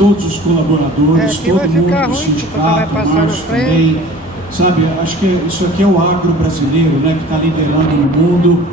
todos os colaboradores, todo mundo do sindicato, Márcio também, sabe, acho que isso aqui é o agro brasileiro, né, que está liderando no mundo,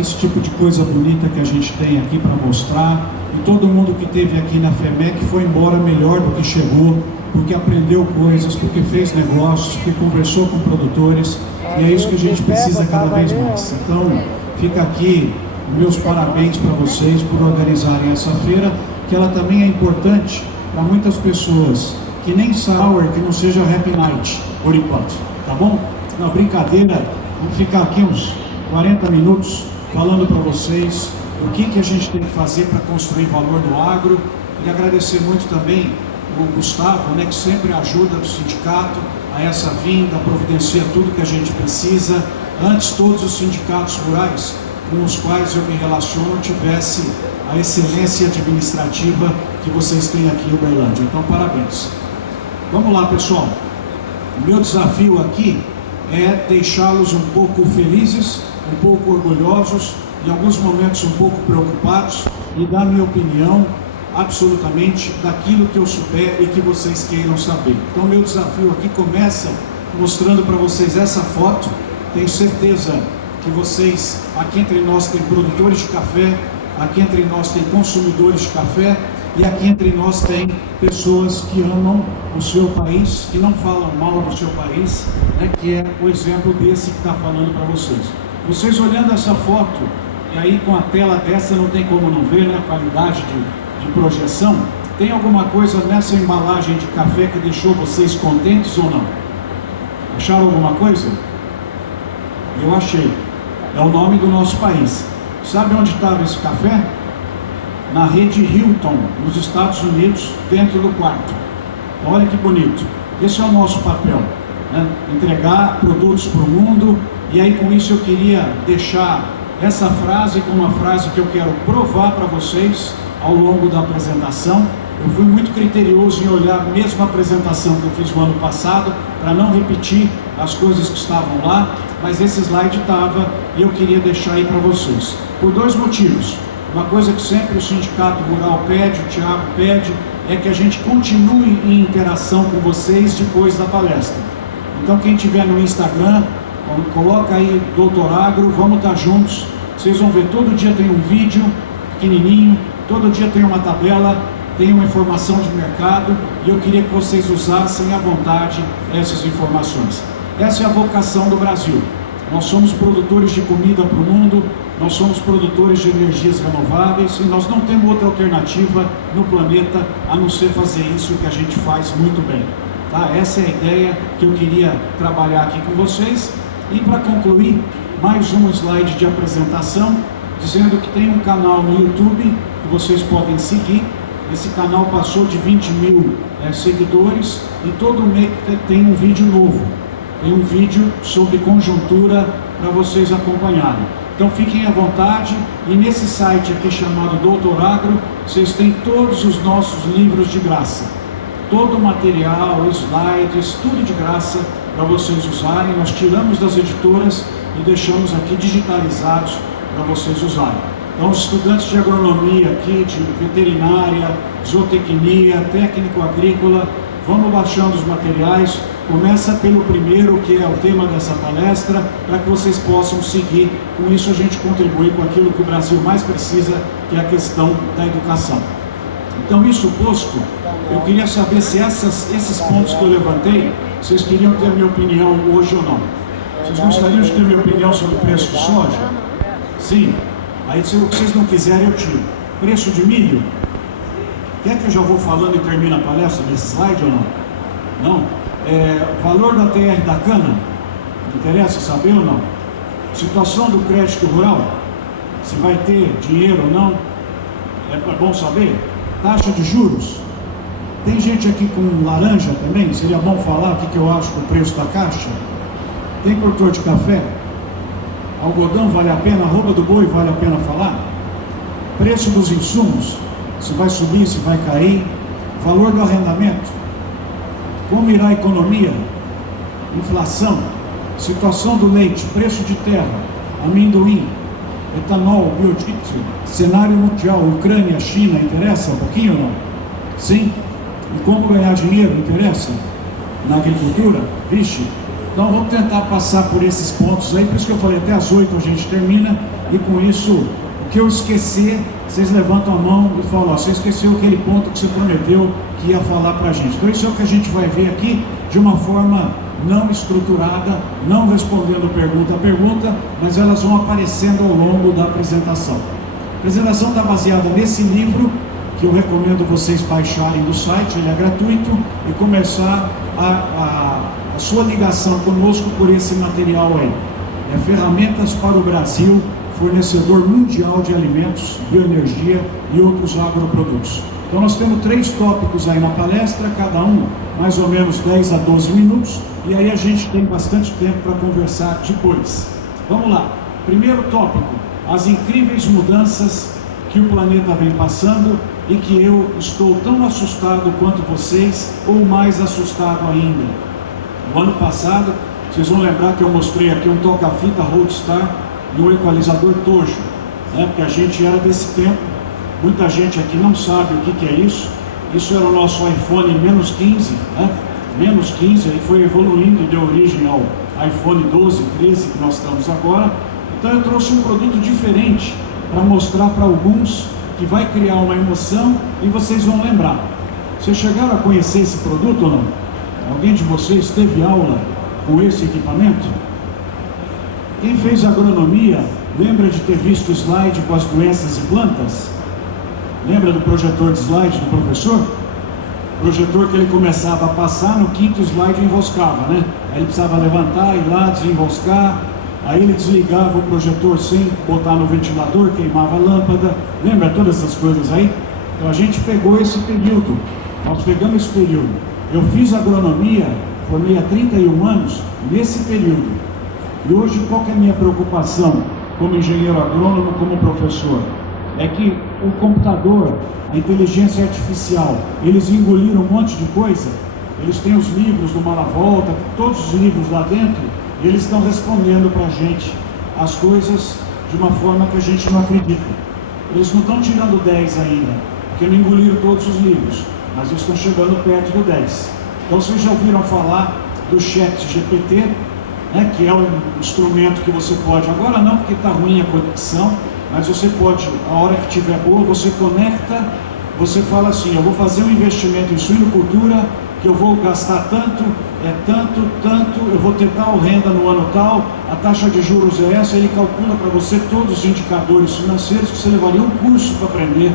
esse tipo de coisa bonita que a gente tem aqui para mostrar, e todo mundo que esteve aqui na FEMEC foi embora melhor do que chegou, porque aprendeu coisas, porque fez negócios, porque conversou com produtores, e é isso que a gente precisa cada vez mais. Então, fica aqui meus parabéns para vocês por organizarem essa feira, que ela também é importante para muitas pessoas que nem sabem que não seja Happy Night, por enquanto, tá bom? Não, brincadeira, vamos ficar aqui uns 40 minutos falando para vocês o que a gente tem que fazer para construir valor no agro, e agradecer muito também o Gustavo, né, que sempre ajuda o sindicato a essa vinda, providencia tudo que a gente precisa. Antes, todos os sindicatos rurais com os quais eu me relaciono tivesse a excelência administrativa que vocês têm aqui em Uberlândia. Então, parabéns. Vamos lá, pessoal. O meu desafio aqui é deixá-los um pouco felizes, um pouco orgulhosos, em alguns momentos um pouco preocupados, e dar minha opinião absolutamente daquilo que eu souber e que vocês queiram saber. Então, meu desafio aqui começa mostrando para vocês essa foto. Tenho certeza que vocês, aqui entre nós tem produtores de café, aqui entre nós tem consumidores de café, e aqui entre nós tem pessoas que amam o seu país, que não falam mal do seu país, né, que é o exemplo desse que está falando para vocês. Vocês olhando essa foto, e aí com a tela dessa não tem como não ver, né, a qualidade de projeção, tem alguma coisa nessa embalagem de café que deixou vocês contentes ou não? Acharam alguma coisa? Eu achei. É o nome do nosso país. Sabe onde estava esse café? Na rede Hilton, nos Estados Unidos, dentro do quarto. Olha que bonito. Esse é o nosso papel, né? Entregar produtos para o mundo. E aí com isso eu queria deixar essa frase como uma frase que eu quero provar para vocês ao longo da apresentação. Eu fui muito criterioso em olhar a mesma apresentação que eu fiz no ano passado, para não repetir as coisas que estavam lá, mas esse slide estava e eu queria deixar aí para vocês. Por dois motivos. Uma coisa que sempre o Sindicato Rural pede, o Thiago pede, é que a gente continue em interação com vocês depois da palestra. Então quem estiver no Instagram, coloca aí Doutor Agro, vamos estar juntos. Vocês vão ver, todo dia tem um vídeo pequenininho, todo dia tem uma tabela, tem uma informação de mercado, e eu queria que vocês usassem à vontade essas informações. Essa é a vocação do Brasil. Nós somos produtores de comida para o mundo, nós somos produtores de energias renováveis, e nós não temos outra alternativa no planeta a não ser fazer isso que a gente faz muito bem. Tá? Essa é a ideia que eu queria trabalhar aqui com vocês. E para concluir, mais um slide de apresentação, dizendo que tem um canal no YouTube que vocês podem seguir. Esse canal passou de 20 mil seguidores, e todo mês tem um vídeo novo. Tem um vídeo sobre conjuntura para vocês acompanharem. Então fiquem à vontade, e nesse site aqui chamado Doutor Agro, vocês têm todos os nossos livros de graça. Todo o material, slides, tudo de graça para vocês usarem. Nós tiramos das editoras e deixamos aqui digitalizados para vocês usarem. Então, os estudantes de agronomia aqui, de veterinária, zootecnia, técnico agrícola, vamos baixando os materiais. Começa pelo primeiro, que é o tema dessa palestra, para que vocês possam seguir. Com isso, a gente contribui com aquilo que o Brasil mais precisa, que é a questão da educação. Então, isso posto, eu queria saber se esses pontos que eu levantei, vocês queriam ter a minha opinião hoje ou não. Vocês gostariam de ter a minha opinião sobre o preço de soja? Sim. Aí, se vocês não quiserem, eu tiro. Preço de milho? Quer que eu já vou falando e termine a palestra nesse slide ou não? Não? Valor da TR da cana? Interessa saber ou não? Situação do crédito rural? Se vai ter dinheiro ou não? É bom saber? Taxa de juros? Tem gente aqui com laranja também? Seria bom falar o que eu acho do preço da caixa? Tem produtor de café? Algodão vale a pena? Arroba do boi vale a pena falar? Preço dos insumos? Se vai subir, se vai cair? Valor do arrendamento? Como irá a economia? Inflação? Situação do leite? Preço de terra? Amendoim? Etanol? Biodiesel? Cenário mundial? Ucrânia? China? Interessa um pouquinho ou não? Sim? E como ganhar dinheiro, interessa? Na agricultura? Vixe! Então vamos tentar passar por esses pontos aí, por isso que eu falei, até às 8 a gente termina, e com isso, o que eu esquecer, vocês levantam a mão e falam, ó, você esqueceu aquele ponto que você prometeu que ia falar pra gente. Então isso é o que a gente vai ver aqui, de uma forma não estruturada, não respondendo pergunta a pergunta, mas elas vão aparecendo ao longo da apresentação. A apresentação está baseada nesse livro, que eu recomendo vocês baixarem do site, ele é gratuito, e começar a sua ligação conosco por esse material aí. É Ferramentas para o Brasil, fornecedor mundial de alimentos, bioenergia e outros agroprodutos. Então nós temos 3 tópicos aí na palestra, cada um mais ou menos 10 a 12 minutos, e aí a gente tem bastante tempo para conversar depois. Vamos lá. Primeiro tópico, as incríveis mudanças que o planeta vem passando e que eu estou tão assustado quanto vocês, ou mais assustado ainda. O ano passado, vocês vão lembrar que eu mostrei aqui um toca-fita Roadstar e um equalizador Tojo, né? Porque a gente era desse tempo, muita gente aqui não sabe o que é isso. Isso era o nosso iPhone menos 15, né? Menos 15, aí foi evoluindo e deu origem ao iPhone 12, 13 que nós estamos agora. Então eu trouxe um produto diferente para mostrar para alguns que vai criar uma emoção e vocês vão lembrar. Vocês chegaram a conhecer esse produto ou não? Alguém de vocês teve aula com esse equipamento? Quem fez agronomia lembra de ter visto o slide com as doenças e plantas? Lembra do projetor de slide do professor? Projetor que ele começava a passar, no 5º slide enroscava, né? Aí ele precisava levantar, ir lá, desenroscar, aí ele desligava o projetor sem botar no ventilador, queimava a lâmpada. Lembra todas essas coisas aí? Então a gente pegou esse período, nós pegamos esse período. Eu fiz agronomia, formei há 31 anos, nesse período. E hoje qual que é a minha preocupação como engenheiro agrônomo, como professor? É que o computador, a inteligência artificial, eles engoliram um monte de coisa. Eles têm os livros do Malavolta, todos os livros lá dentro, e eles estão respondendo para a gente as coisas de uma forma que a gente não acredita. Eles não estão tirando 10 ainda, porque não engoliram todos os livros, mas eles estão chegando perto do 10. Então vocês já ouviram falar do ChatGPT, né, que é um instrumento que você pode, agora não porque está ruim a conexão, mas você pode, a hora que estiver boa, você conecta, você fala assim, eu vou fazer um investimento em suinocultura, que eu vou gastar tanto, eu vou ter tal renda no ano tal, a taxa de juros é essa, ele calcula para você todos os indicadores financeiros que você levaria um curso para aprender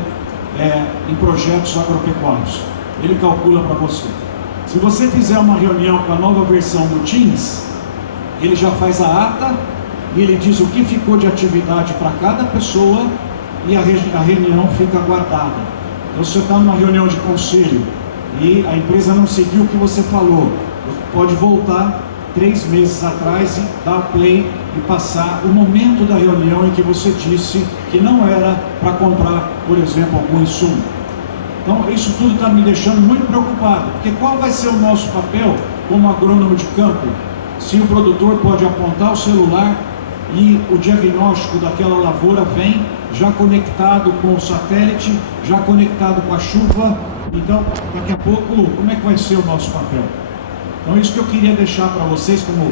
em projetos agropecuários. Ele calcula para você. Se você fizer uma reunião com a nova versão do Teams, ele já faz a ata e ele diz o que ficou de atividade para cada pessoa e a reunião fica guardada. Então, se você está numa reunião de conselho e a empresa não seguiu o que você falou, pode voltar 3 meses atrás e dar play e passar o momento da reunião em que você disse que não era para comprar, por exemplo, algum insumo. Então, isso tudo está me deixando muito preocupado, porque qual vai ser o nosso papel como agrônomo de campo, se o produtor pode apontar o celular e o diagnóstico daquela lavoura vem já conectado com o satélite, já conectado com a chuva. Então, daqui a pouco, como é que vai ser o nosso papel? Então, isso que eu queria deixar para vocês como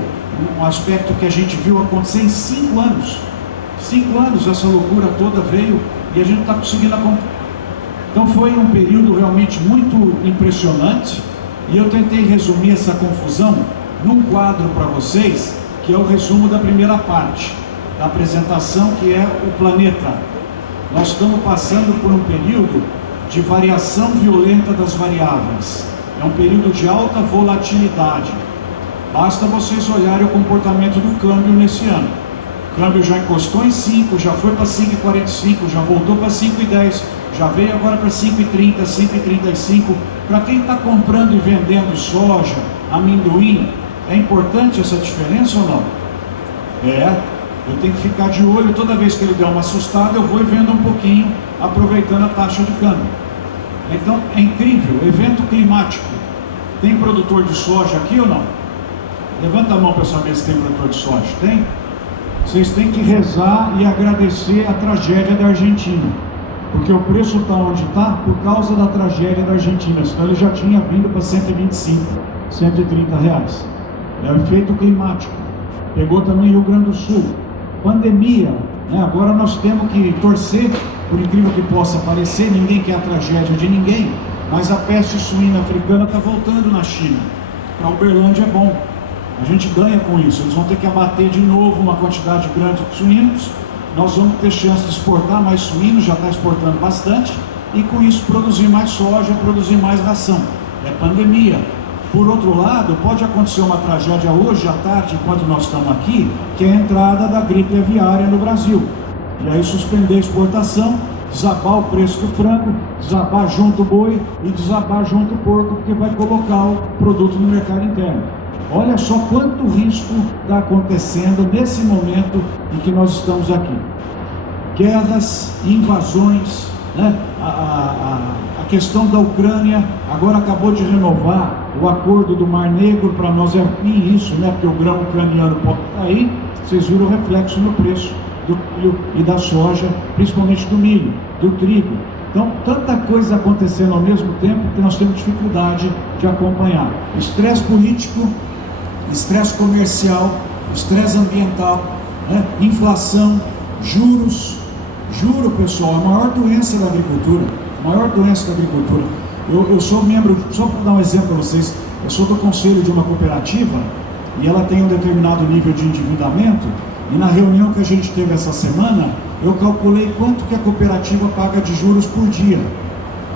um aspecto que a gente viu acontecer em 5 anos. 5 anos essa loucura toda veio e a gente não está conseguindo acompanhar. Então, foi um período realmente muito impressionante e eu tentei resumir essa confusão num quadro para vocês, que é o resumo da primeira parte da apresentação, que é o planeta. Nós estamos passando por um período de variação violenta das variáveis. É um período de alta volatilidade. Basta vocês olharem o comportamento do câmbio nesse ano. O câmbio já encostou em 5, já foi para 5,45, já voltou para 5,10, já veio agora para 5,30, 5,35. Para quem está comprando e vendendo soja, amendoim, é importante essa diferença ou não? Eu tenho que ficar de olho, toda vez que ele der uma assustada, eu vou e vendo um pouquinho, aproveitando a taxa de câmbio. Então, é incrível, evento climático. Tem produtor de soja aqui ou não? Levanta a mão para saber se tem produtor de soja. Tem? Vocês têm que rezar e agradecer a tragédia da Argentina. Porque o preço está onde está por causa da tragédia da Argentina, senão ele já tinha vindo para 125, 130 reais. É o efeito climático. Pegou também Rio Grande do Sul. Pandemia, né? Agora nós temos que torcer, por incrível que possa parecer, ninguém quer a tragédia de ninguém, mas a peste suína africana está voltando na China. Para Uberlândia é bom. A gente ganha com isso. Eles vão ter que abater de novo uma quantidade grande de suínos. Nós vamos ter chance de exportar mais suínos, já está exportando bastante, e com isso produzir mais soja, produzir mais ração. É pandemia. Por outro lado, pode acontecer uma tragédia hoje à tarde, enquanto nós estamos aqui, que é a entrada da gripe aviária no Brasil. E aí suspender a exportação, desabar o preço do frango, desabar junto o boi e desabar junto o porco, porque vai colocar o produto no mercado interno. Olha só quanto risco está acontecendo nesse momento em que nós estamos aqui. Guerras, invasões, né? A questão da Ucrânia, agora acabou de renovar o acordo do Mar Negro, para nós é ruim isso, né? Porque o grão ucraniano pode sair, vocês viram o reflexo no preço do milho e da soja, principalmente do milho, do trigo. Então, tanta coisa acontecendo ao mesmo tempo que nós temos dificuldade de acompanhar. Estresse político, estresse comercial, estresse ambiental, né? Inflação, juros. Juro, pessoal, a maior doença da agricultura. A maior doença da agricultura. Eu sou membro, só para dar um exemplo para vocês, eu sou do conselho de uma cooperativa e ela tem um determinado nível de endividamento, e na reunião que a gente teve essa semana, eu calculei quanto que a cooperativa paga de juros por dia.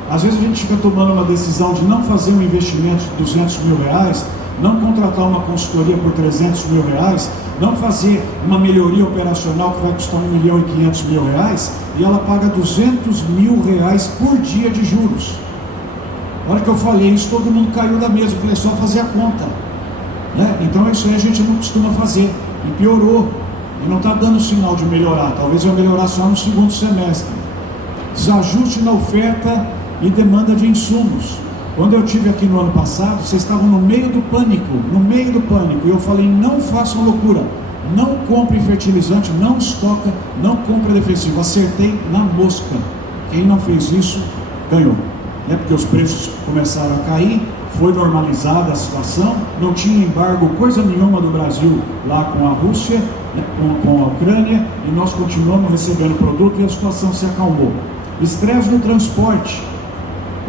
Às vezes a gente fica tomando uma decisão de não fazer um investimento de 200 mil reais, não contratar uma consultoria por 300 mil reais, não fazer uma melhoria operacional que vai custar 1.500.000 reais, e ela paga 200 mil reais por dia de juros. Na hora que eu falei isso, todo mundo caiu da mesa. Eu falei, só fazer a conta, né? Então isso aí a gente não costuma fazer, e piorou, e não está dando sinal de melhorar. Talvez vai melhorar só no segundo semestre. Desajuste na oferta e demanda de insumos. Quando eu estive aqui no ano passado, vocês estavam no meio do pânico, e eu falei, não façam loucura, não compre fertilizante, não estoca, não compre defensivo. Acertei na mosca. Quem não fez isso, ganhou. É porque os preços começaram a cair, foi normalizada a situação, não tinha embargo coisa nenhuma do Brasil lá com a Rússia, né, com a Ucrânia, e nós continuamos recebendo produto e a situação se acalmou. Estresse no transporte.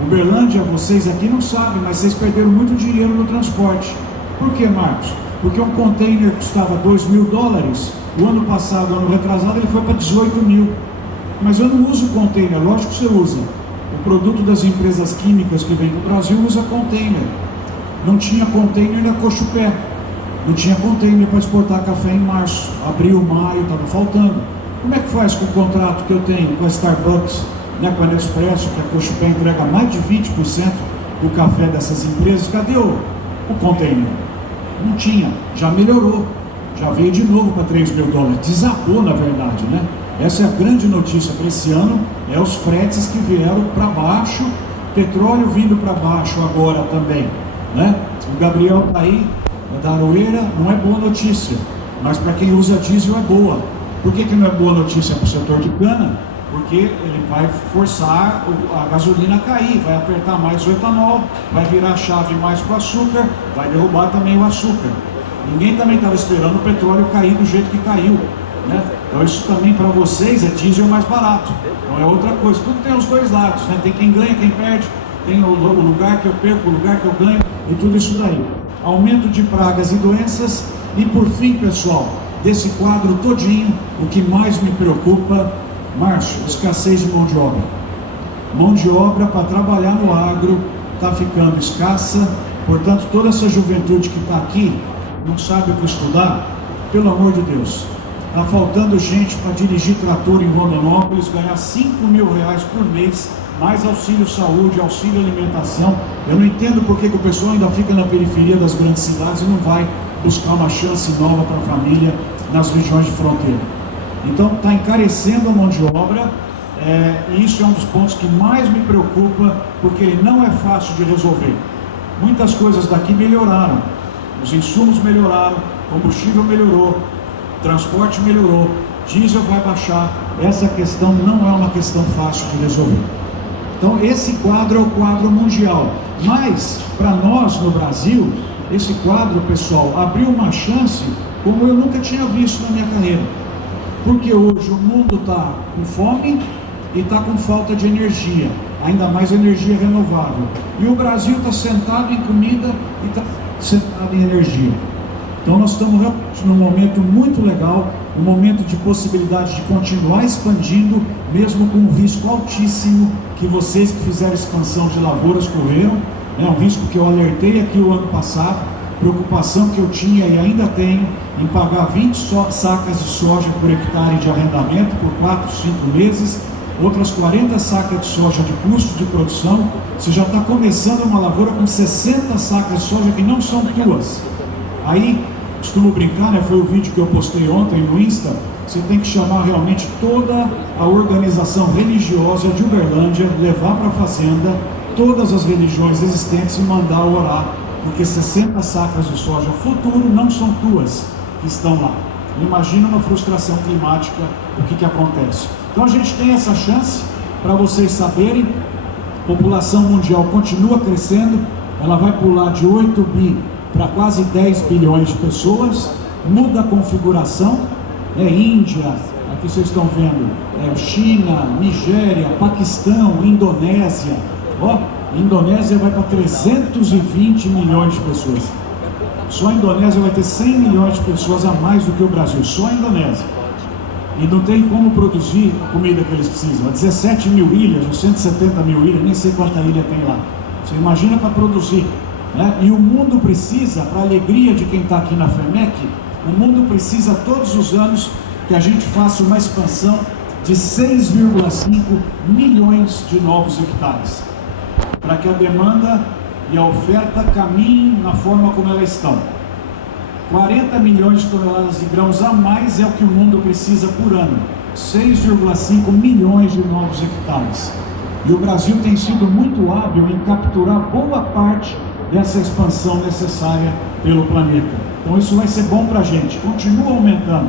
Uberlândia, vocês aqui não sabem, mas vocês perderam muito dinheiro no transporte. Por que, Marcos? Porque um container custava $2.000, o ano passado, ano retrasado, ele foi para 18 mil. Mas eu não uso container, lógico que você usa. O produto das empresas químicas que vem para o Brasil usa container. Não tinha container na Cochupé. Não tinha container para exportar café em março. Abril, maio, estava faltando. Como é que faz com o contrato que eu tenho com a Starbucks, né, com a Nespresso, que a Cochupé entrega mais de 20% do café dessas empresas? Cadê o container? Não tinha. Já melhorou. Já veio de novo para $3.000. Desabou, na verdade, né? Essa é a grande notícia para esse ano, é os fretes que vieram para baixo, petróleo vindo para baixo agora também, né? O Gabriel está aí, da Aroeira, não é boa notícia, mas para quem usa diesel é boa. Por que não é boa notícia para o setor de cana? Porque ele vai forçar a gasolina a cair, vai apertar mais o etanol, vai virar a chave mais para o açúcar, vai derrubar também o açúcar. Ninguém também estava esperando o petróleo cair do jeito que caiu, né? Então isso também para vocês é diesel mais barato, não é outra coisa. Tudo tem os dois lados, né? Tem quem ganha, quem perde, tem o lugar que eu perco, o lugar que eu ganho, e tudo isso daí. Aumento de pragas e doenças. E por fim, pessoal, desse quadro todinho, o que mais me preocupa, Márcio, escassez de mão de obra. Mão de obra para trabalhar no agro está ficando escassa, portanto toda essa juventude que está aqui, não sabe o que estudar, pelo amor de Deus. Está faltando gente para dirigir trator em Rondonópolis, ganhar R$5.000 por mês, mais auxílio saúde, auxílio alimentação. Eu não entendo por que o pessoal ainda fica na periferia das grandes cidades e não vai buscar uma chance nova para a família nas regiões de fronteira. Então está encarecendo a mão de obra, e isso é um dos pontos que mais me preocupa, porque ele não é fácil de resolver. Muitas coisas daqui melhoraram, os insumos melhoraram, combustível melhorou, transporte melhorou, diesel vai baixar. Essa questão não é uma questão fácil de resolver. Então esse quadro é o quadro mundial, mas para nós no Brasil, esse quadro, pessoal, abriu uma chance como eu nunca tinha visto na minha carreira, porque hoje o mundo está com fome e está com falta de energia, ainda mais energia renovável, e o Brasil está sentado em comida e está sentado em energia. Então nós estamos realmente num momento muito legal, um momento de possibilidade de continuar expandindo, mesmo com um risco altíssimo que vocês que fizeram expansão de lavouras correram, né? Um risco que eu alertei aqui o ano passado, preocupação que eu tinha e ainda tenho em pagar 20 sacas de soja por hectare de arrendamento por 4, 5 meses, outras 40 sacas de soja de custo de produção. Você já está começando uma lavoura com 60 sacas de soja que não são tuas. Aí, costumo brincar, né? Foi o vídeo que eu postei ontem no Insta. Você tem que chamar realmente toda a organização religiosa de Uberlândia, levar para a fazenda todas as religiões existentes e mandar orar, porque 60 sacas de soja futuro não são tuas que estão lá. Imagina uma frustração climática, o que acontece. Então a gente tem essa chance, para vocês saberem, a população mundial continua crescendo, ela vai pular de 8 bi para quase 10 bilhões de pessoas, muda a configuração, Índia, aqui vocês estão vendo, China, Nigéria, Paquistão, Indonésia, Indonésia vai para 320 milhões de pessoas, só a Indonésia vai ter 100 milhões de pessoas a mais do que o Brasil, só a Indonésia, e não tem como produzir a comida que eles precisam, 17 mil ilhas, ou 170 mil ilhas, nem sei quanta ilha tem lá, você imagina para produzir. E o mundo precisa, para a alegria de quem está aqui na FEMEC, o mundo precisa todos os anos que a gente faça uma expansão de 6,5 milhões de novos hectares, para que a demanda e a oferta caminhem na forma como elas estão. 40 milhões de toneladas de grãos a mais é o que o mundo precisa por ano, 6,5 milhões de novos hectares. E o Brasil tem sido muito hábil em capturar boa parte dessa expansão necessária pelo planeta. Então isso vai ser bom para a gente, continua aumentando,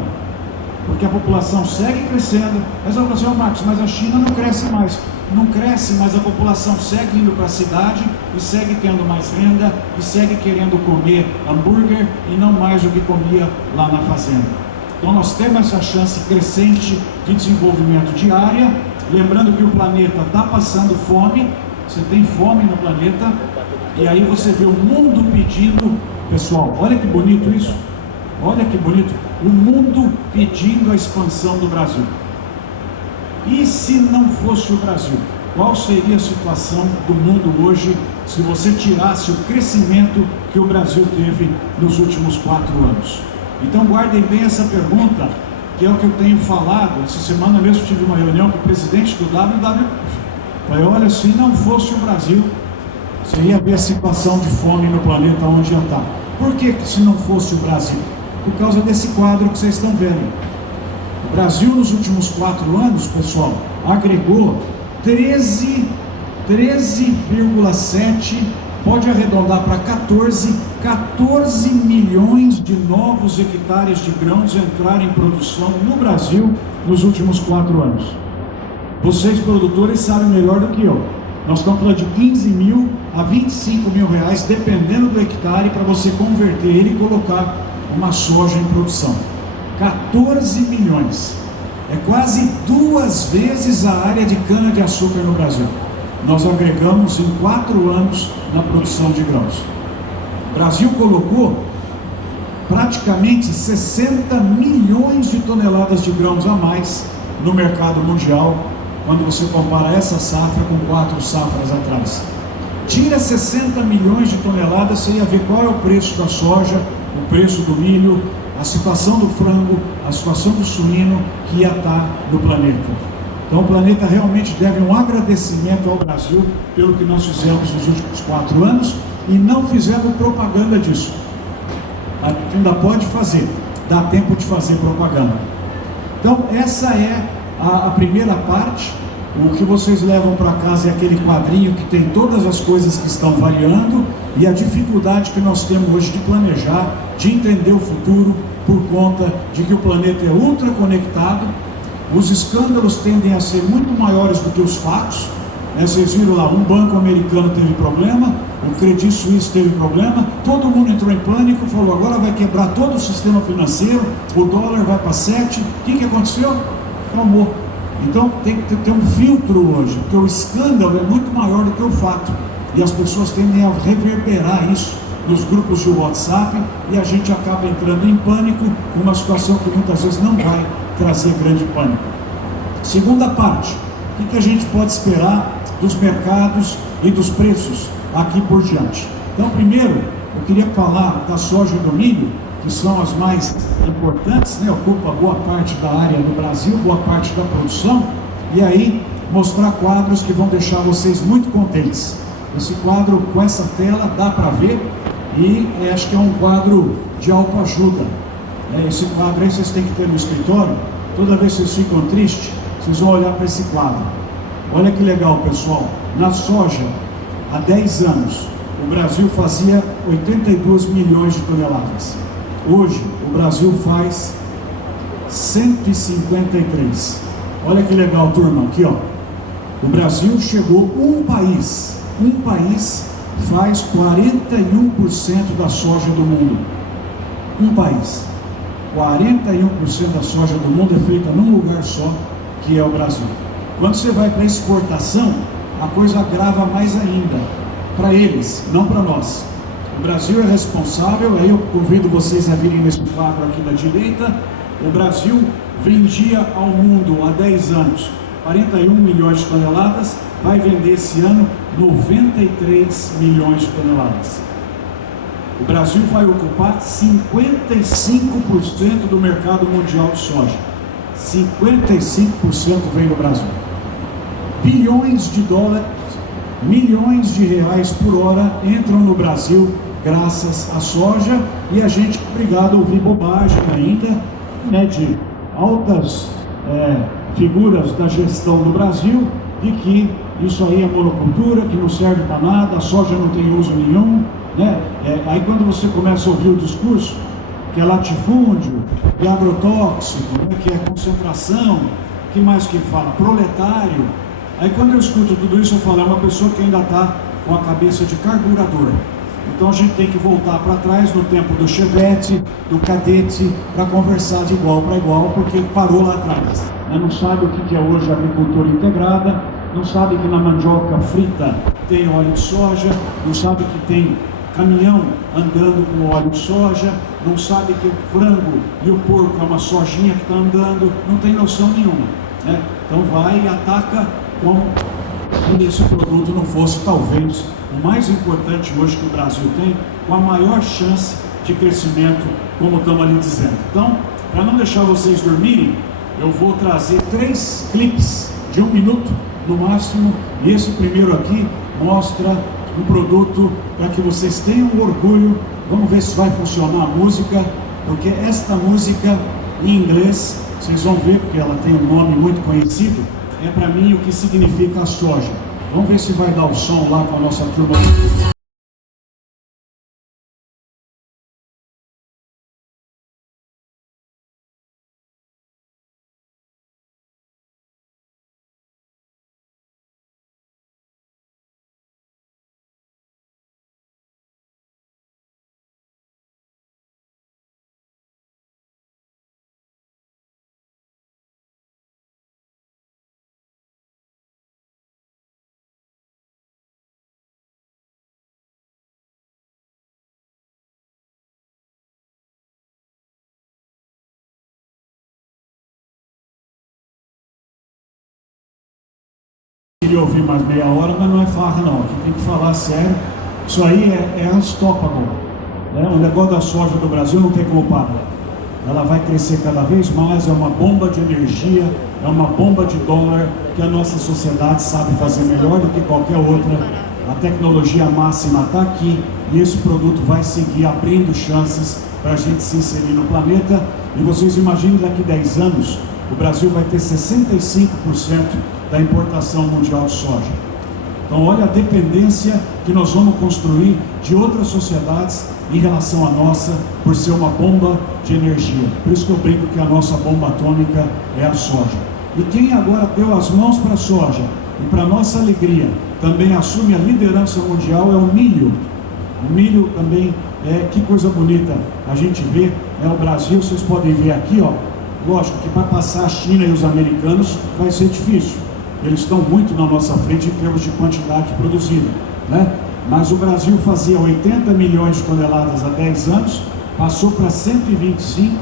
porque a população segue crescendo, mas eu vou dizer, Marcos, mas a China não cresce mais. Não cresce, mas a população segue indo para a cidade e segue tendo mais renda e segue querendo comer hambúrguer e não mais do que comia lá na fazenda. Então nós temos essa chance crescente de desenvolvimento diária, lembrando que o planeta está passando fome, você tem fome no planeta, e aí você vê o mundo pedindo, pessoal, olha que bonito isso, olha que bonito, o mundo pedindo a expansão do Brasil. E se não fosse o Brasil, qual seria a situação do mundo hoje se você tirasse o crescimento que o Brasil teve nos últimos 4 anos? Então guardem bem essa pergunta, que é o que eu tenho falado. Essa semana mesmo tive uma reunião com o presidente do WWF. Falei, olha, se não fosse o Brasil, você ia ver a situação de fome no planeta onde já está. Por que se não fosse o Brasil? Por causa desse quadro que vocês estão vendo. O Brasil nos últimos 4 anos, pessoal, agregou 13,7, pode arredondar para 14 milhões de novos hectares de grãos entraram em produção no Brasil nos últimos 4 anos. Vocês produtores sabem melhor do que eu. Nós estamos falando de 15 mil a 25 mil reais, dependendo do hectare, para você converter ele e colocar uma soja em produção. 14 milhões. É quase 2 vezes a área de cana-de-açúcar no Brasil. Nós agregamos em 4 anos na produção de grãos. O Brasil colocou praticamente 60 milhões de toneladas de grãos a mais no mercado mundial, quando você compara essa safra com 4 safras atrás. Tira 60 milhões de toneladas, você ia ver qual é o preço da soja, o preço do milho, a situação do frango, a situação do suíno que ia estar no planeta. Então o planeta realmente deve um agradecimento ao Brasil pelo que nós fizemos nos últimos 4 anos e não fizemos propaganda disso. Ainda pode fazer, dá tempo de fazer propaganda. Então essa é a primeira parte. O que vocês levam para casa é aquele quadrinho que tem todas as coisas que estão variando e a dificuldade que nós temos hoje de planejar, de entender o futuro, por conta de que o planeta é ultra conectado. Os escândalos tendem a ser muito maiores do que os fatos, né? Vocês viram lá, um banco americano teve problema, o Credit Suisse teve problema, todo mundo entrou em pânico, falou, agora vai quebrar todo o sistema financeiro, o dólar vai para 7, o que aconteceu? Calmou. Então tem que ter um filtro hoje, porque o escândalo é muito maior do que o fato, e as pessoas tendem a reverberar isso nos grupos de WhatsApp, e a gente acaba entrando em pânico, uma situação que muitas vezes não vai trazer grande pânico. Segunda parte, o que a gente pode esperar dos mercados e dos preços aqui por diante? Então, primeiro, eu queria falar da soja e do milho, que são as mais importantes, né? Ocupa boa parte da área do Brasil, boa parte da produção, e aí mostrar quadros que vão deixar vocês muito contentes. Esse quadro, com essa tela, dá para ver, e acho que é um quadro de autoajuda. Esse quadro aí vocês têm que ter no escritório. Toda vez que vocês ficam tristes, vocês vão olhar para esse quadro. Olha que legal, pessoal. Na soja, há 10 anos, o Brasil fazia 82 milhões de toneladas. Hoje, o Brasil faz 153. Olha que legal, turma. Aqui, ó. O Brasil chegou, um país faz 41% da soja do mundo. Um país. 41% da soja do mundo é feita num lugar só, que é o Brasil. Quando você vai para exportação, a coisa agrava mais ainda. Para eles, não para nós. O Brasil é responsável, aí eu convido vocês a virem nesse quadro aqui da direita. O Brasil vendia ao mundo há 10 anos 41 milhões de toneladas, vai vender esse ano 93 milhões de toneladas. O Brasil vai ocupar 55% do mercado mundial de soja. 55% vem do Brasil. Bilhões de dólares, milhões de reais por hora entram no Brasil graças à soja, e a gente é obrigado a ouvir bobagem ainda, né, de altas figuras da gestão do Brasil, de que isso aí é monocultura, que não serve para nada, a soja não tem uso nenhum, né? Aí quando você começa a ouvir o discurso, que é latifúndio, que é agrotóxico, né, que é concentração, que mais que fala? Proletário. Aí quando eu escuto tudo isso, eu falo, é uma pessoa que ainda está com a cabeça de carburador. Então a gente tem que voltar para trás no tempo do Chevette, do Cadete, para conversar de igual para igual, porque parou lá atrás. Não sabe o que é hoje a agricultura integrada, não sabe que na mandioca frita tem óleo de soja, não sabe que tem caminhão andando com óleo de soja, não sabe que o frango e o porco é uma sojinha que está andando, não tem noção nenhuma, né? Então vai e ataca como se esse produto não fosse talvez o mais importante hoje que o Brasil tem, com a maior chance de crescimento, como estamos ali dizendo. Então, para não deixar vocês dormirem, eu vou trazer 3 clipes de 1 minuto no máximo, e esse primeiro aqui mostra um produto para que vocês tenham orgulho. Vamos ver se vai funcionar a música, porque esta música em inglês, vocês vão ver, porque ela tem um nome muito conhecido, é para mim o que significa a soja. Vamos ver se vai dar o som lá com a nossa turma. Queria ouvir mais meia hora, mas não é farra não, aqui tem que falar sério. Isso aí é unstoppable, né? O negócio da soja do Brasil não tem como parar. Ela vai crescer cada vez mais, é uma bomba de energia, é uma bomba de dólar que a nossa sociedade sabe fazer melhor do que qualquer outra. A tecnologia máxima está aqui, e esse produto vai seguir abrindo chances para a gente se inserir no planeta. E vocês imaginem, daqui a 10 anos, o Brasil vai ter 65% da importação mundial de soja. Então olha a dependência que nós vamos construir de outras sociedades em relação à nossa, por ser uma bomba de energia. Por isso que eu brinco que a nossa bomba atômica é a soja. E quem agora deu as mãos para a soja, e para nossa alegria, também assume a liderança mundial, é o milho. O milho também, que coisa bonita a gente vê, o Brasil, vocês podem ver aqui, ó, lógico que para passar a China e os americanos vai ser difícil. Eles estão muito na nossa frente em termos de quantidade produzida, né? Mas o Brasil fazia 80 milhões de toneladas há 10 anos, passou para 125.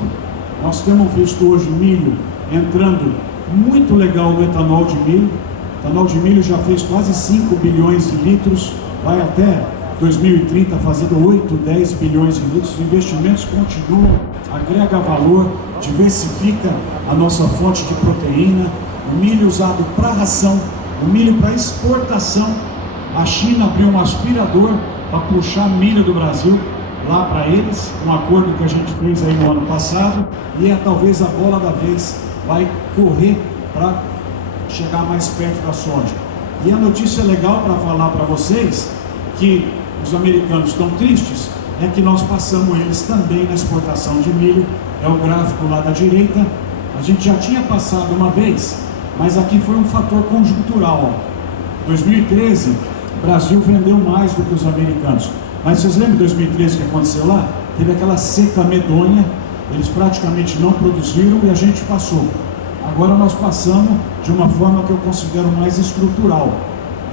Nós temos visto hoje milho entrando muito legal no etanol de milho. O etanol de milho já fez quase 5 bilhões de litros, vai até 2030 fazendo 8, 10 bilhões de litros. Os investimentos continuam, agrega valor, diversifica a nossa fonte de proteína. O milho usado para ração, o milho para exportação. A China abriu um aspirador para puxar milho do Brasil lá para eles, um acordo que a gente fez aí no ano passado, e talvez a bola da vez vai correr para chegar mais perto da soja. E a notícia legal para falar para vocês, que os americanos estão tristes, é que nós passamos eles também na exportação de milho. É o gráfico lá da direita. A gente já tinha passado uma vez, mas aqui foi um fator conjuntural. 2013, o Brasil vendeu mais do que os americanos. Mas vocês lembram de 2013 que aconteceu lá? Teve aquela seca medonha, eles praticamente não produziram e a gente passou. Agora nós passamos de uma forma que eu considero mais estrutural.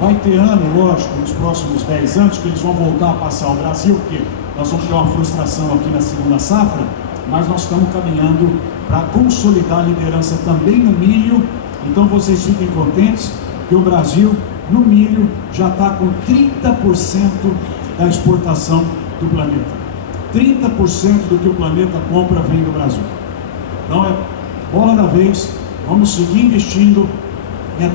Vai ter ano, lógico, nos próximos 10 anos, que eles vão voltar a passar o Brasil, porque nós vamos ter uma frustração aqui na segunda safra, mas nós estamos caminhando para consolidar a liderança também no milho. Então vocês fiquem contentes que o Brasil, no milho, já está com 30% da exportação do planeta. 30% do que o planeta compra vem do Brasil. Então é bola da vez, vamos seguir investindo,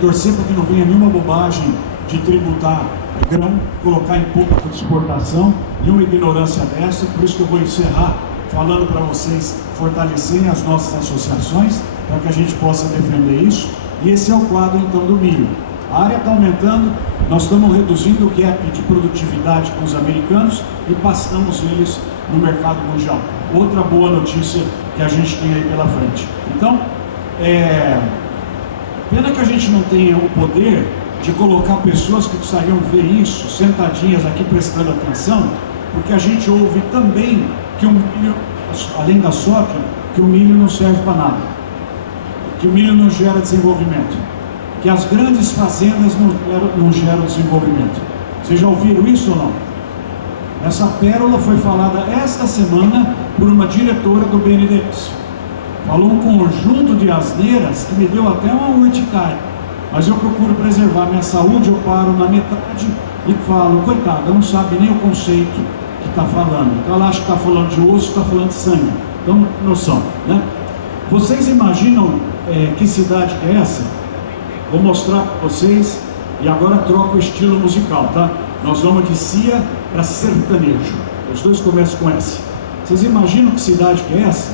torcer para que não venha nenhuma bobagem de tributar grão, colocar imposto de exportação, nenhuma ignorância dessa. Por isso que eu vou encerrar falando para vocês fortalecerem as nossas associações, para que a gente possa defender isso. E esse é o quadro então do milho. A área está aumentando, nós estamos reduzindo o gap de produtividade com os americanos e passamos eles no mercado mundial. Outra boa notícia que a gente tem aí pela frente. Então, pena que a gente não tenha o poder de colocar pessoas que precisariam ver isso, sentadinhas aqui prestando atenção, porque a gente ouve também que o milho, além da soja, que o milho não serve para nada, que o milho não gera desenvolvimento, que as grandes fazendas não geram desenvolvimento. Vocês já ouviram isso ou não? Essa pérola foi falada esta semana por uma diretora do BNDES. Falou um conjunto de asneiras que me deu até uma urticária. Mas eu procuro preservar minha saúde, eu paro na metade e falo, coitada, não sabe nem o conceito que está falando. Então ela acha que está falando de osso, está falando de sangue. Então, noção, né? Vocês imaginam que cidade que é essa? Vou mostrar para vocês e agora troco o estilo musical, tá? Nós vamos de Cia para sertanejo. Os dois começam com S. Vocês imaginam que cidade que é essa?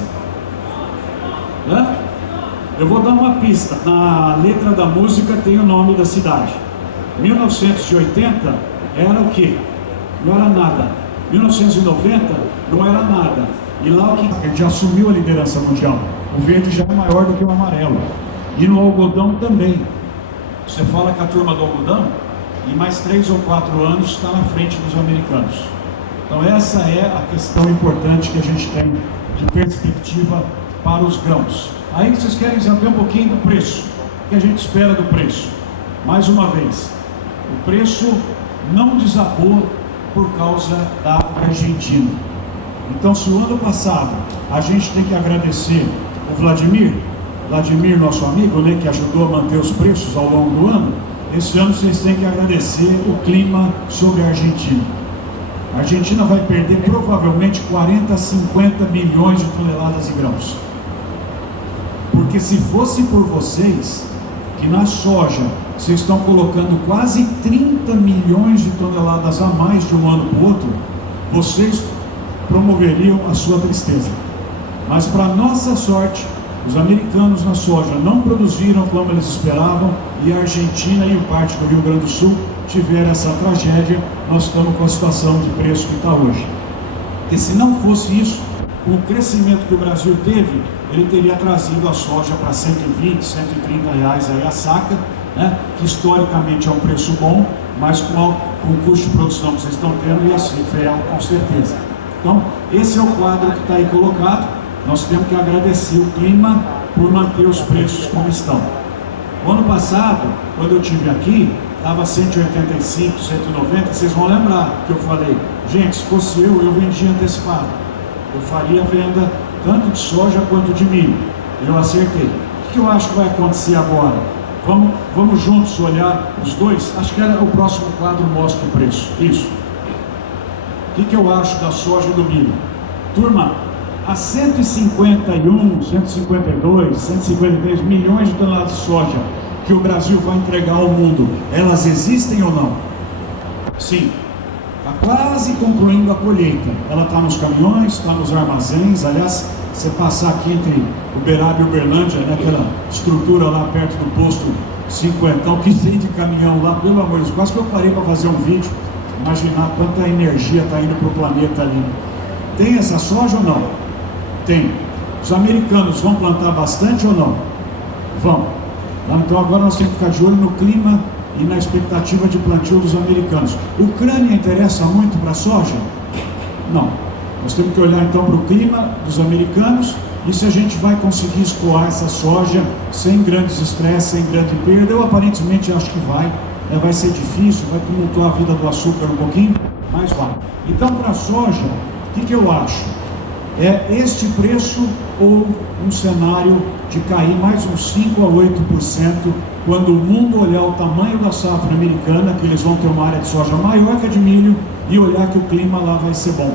Eu vou dar uma pista. Na letra da música tem o nome da cidade. 1980 era o quê? Não era nada. 1990 não era nada. E lá o que? Ele já assumiu a liderança mundial. O verde já é maior do que o amarelo. E no algodão também. Você fala que a turma do algodão, em mais 3 ou 4 anos, está na frente dos americanos. Então essa é a questão importante que a gente tem de perspectiva para os grãos. Aí vocês querem saber um pouquinho do preço. O que a gente espera do preço? Mais uma vez, o preço não desabou por causa da Argentina. Então, se o ano passado a gente tem que agradecer o Vladimir, nosso amigo, né, que ajudou a manter os preços ao longo do ano, esse ano vocês têm que agradecer o clima sobre a Argentina. A Argentina vai perder provavelmente 40 a 50 milhões de toneladas de grãos. Porque se fosse por vocês, que na soja vocês estão colocando quase 30 milhões de toneladas a mais de um ano para o outro, vocês promoveriam a sua tristeza. Mas para nossa sorte, os americanos na soja não produziram como eles esperavam, e a Argentina e o parte do Rio Grande do Sul tiver essa tragédia, nós estamos com a situação de preço que está hoje. Porque se não fosse isso, com o crescimento que o Brasil teve, ele teria trazido a soja para 120, 130 reais aí a saca, né? Que historicamente é um preço bom, mas com o custo de produção que vocês estão tendo, ia ser ferro com certeza. Então, esse é o quadro que está aí colocado. Nós temos que agradecer o clima por manter os preços como estão. O ano passado, quando eu estive aqui, estava 185, 190, vocês vão lembrar que eu falei, gente, se fosse eu vendia antecipado. Eu faria venda tanto de soja quanto de milho. Eu acertei. O que eu acho que vai acontecer agora? Vamos juntos olhar os dois? Acho que o próximo quadro mostra o preço. Isso. O que eu acho da soja e do milho? Turma, a 151, 152, 153 milhões de toneladas de soja que o Brasil vai entregar ao mundo, elas existem ou não? Sim. Está quase concluindo a colheita. Ela está nos caminhões, está nos armazéns. Aliás, você passar aqui entre Uberaba e Uberlândia, né, aquela estrutura lá perto do posto 50, que tem de caminhão lá, pelo amor de Deus, quase que eu parei para fazer um vídeo, imaginar quanta energia está indo para o planeta ali. Tem essa soja ou não? Tem. Os americanos vão plantar bastante ou não? Vão. Então agora nós temos que ficar de olho no clima e na expectativa de plantio dos americanos. Ucrânia interessa muito para a soja? Não. Nós temos que olhar então para o clima dos americanos e se a gente vai conseguir escoar essa soja sem grandes estresses, sem grande perda. Eu aparentemente acho que vai. Vai ser difícil, vai tumultuar a vida do açúcar um pouquinho, mas vai. Então para a soja, o que eu acho? É este preço ou um cenário de cair mais uns 5 a 8% quando o mundo olhar o tamanho da safra americana, que eles vão ter uma área de soja maior que a de milho, e olhar que o clima lá vai ser bom.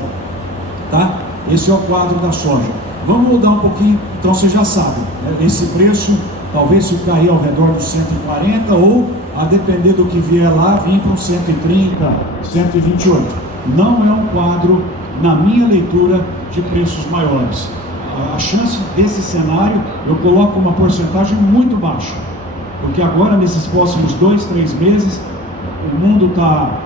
Tá? Esse é o quadro da soja. Vamos mudar um pouquinho, então você já sabe, né? Esse preço, talvez se cair ao redor dos 140 ou, a depender do que vier lá, vir para uns 130, 128. Não é um quadro, na minha leitura, de preços maiores. A chance desse cenário, eu coloco uma porcentagem muito baixa, porque agora, nesses próximos 2, 3 meses, o mundo está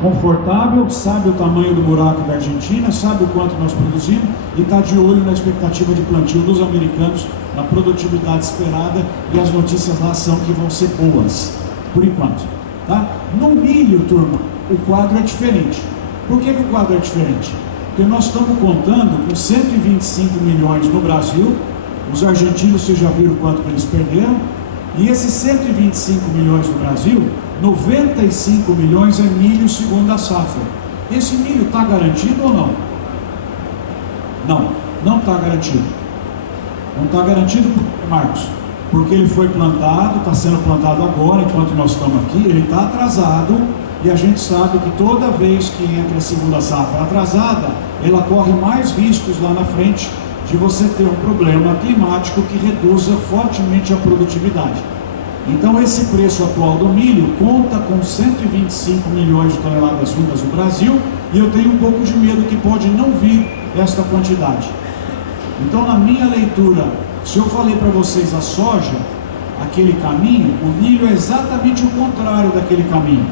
confortável, sabe o tamanho do buraco da Argentina, sabe o quanto nós produzimos e está de olho na expectativa de plantio dos americanos, na produtividade esperada, e as notícias lá são que vão ser boas, por enquanto. Tá? No milho, turma, o quadro é diferente. Por que o quadro é diferente? Porque nós estamos contando com 125 milhões no Brasil, os argentinos, vocês já viram quanto que eles perderam, e esses 125 milhões no Brasil, 95 milhões é milho segundo a safra. Esse milho está garantido ou não? Não, não está garantido. Não está garantido, Marcos, porque ele foi plantado, está sendo plantado agora, enquanto nós estamos aqui, ele está atrasado, e a gente sabe que toda vez que entra a segunda safra atrasada, ela corre mais riscos lá na frente de você ter um problema climático que reduza fortemente a produtividade. Então esse preço atual do milho conta com 125 milhões de toneladas vindas no Brasil, e eu tenho um pouco de medo que pode não vir esta quantidade. Então, na minha leitura, se eu falei para vocês a soja, aquele caminho, o milho é exatamente o contrário daquele caminho.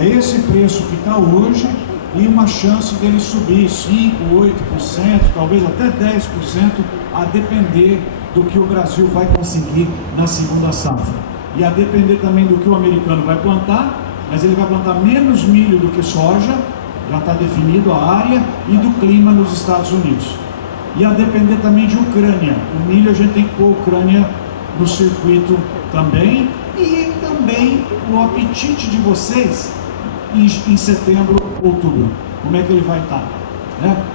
É esse preço que está hoje e uma chance dele subir 5%, 8%, talvez até 10%, a depender do que o Brasil vai conseguir na segunda safra. E a depender também do que o americano vai plantar, mas ele vai plantar menos milho do que soja, já está definido a área, e do clima nos Estados Unidos. E a depender também de Ucrânia. O milho a gente tem que pôr a Ucrânia no circuito também, e também o apetite de vocês em setembro, outubro. Como é que ele vai estar?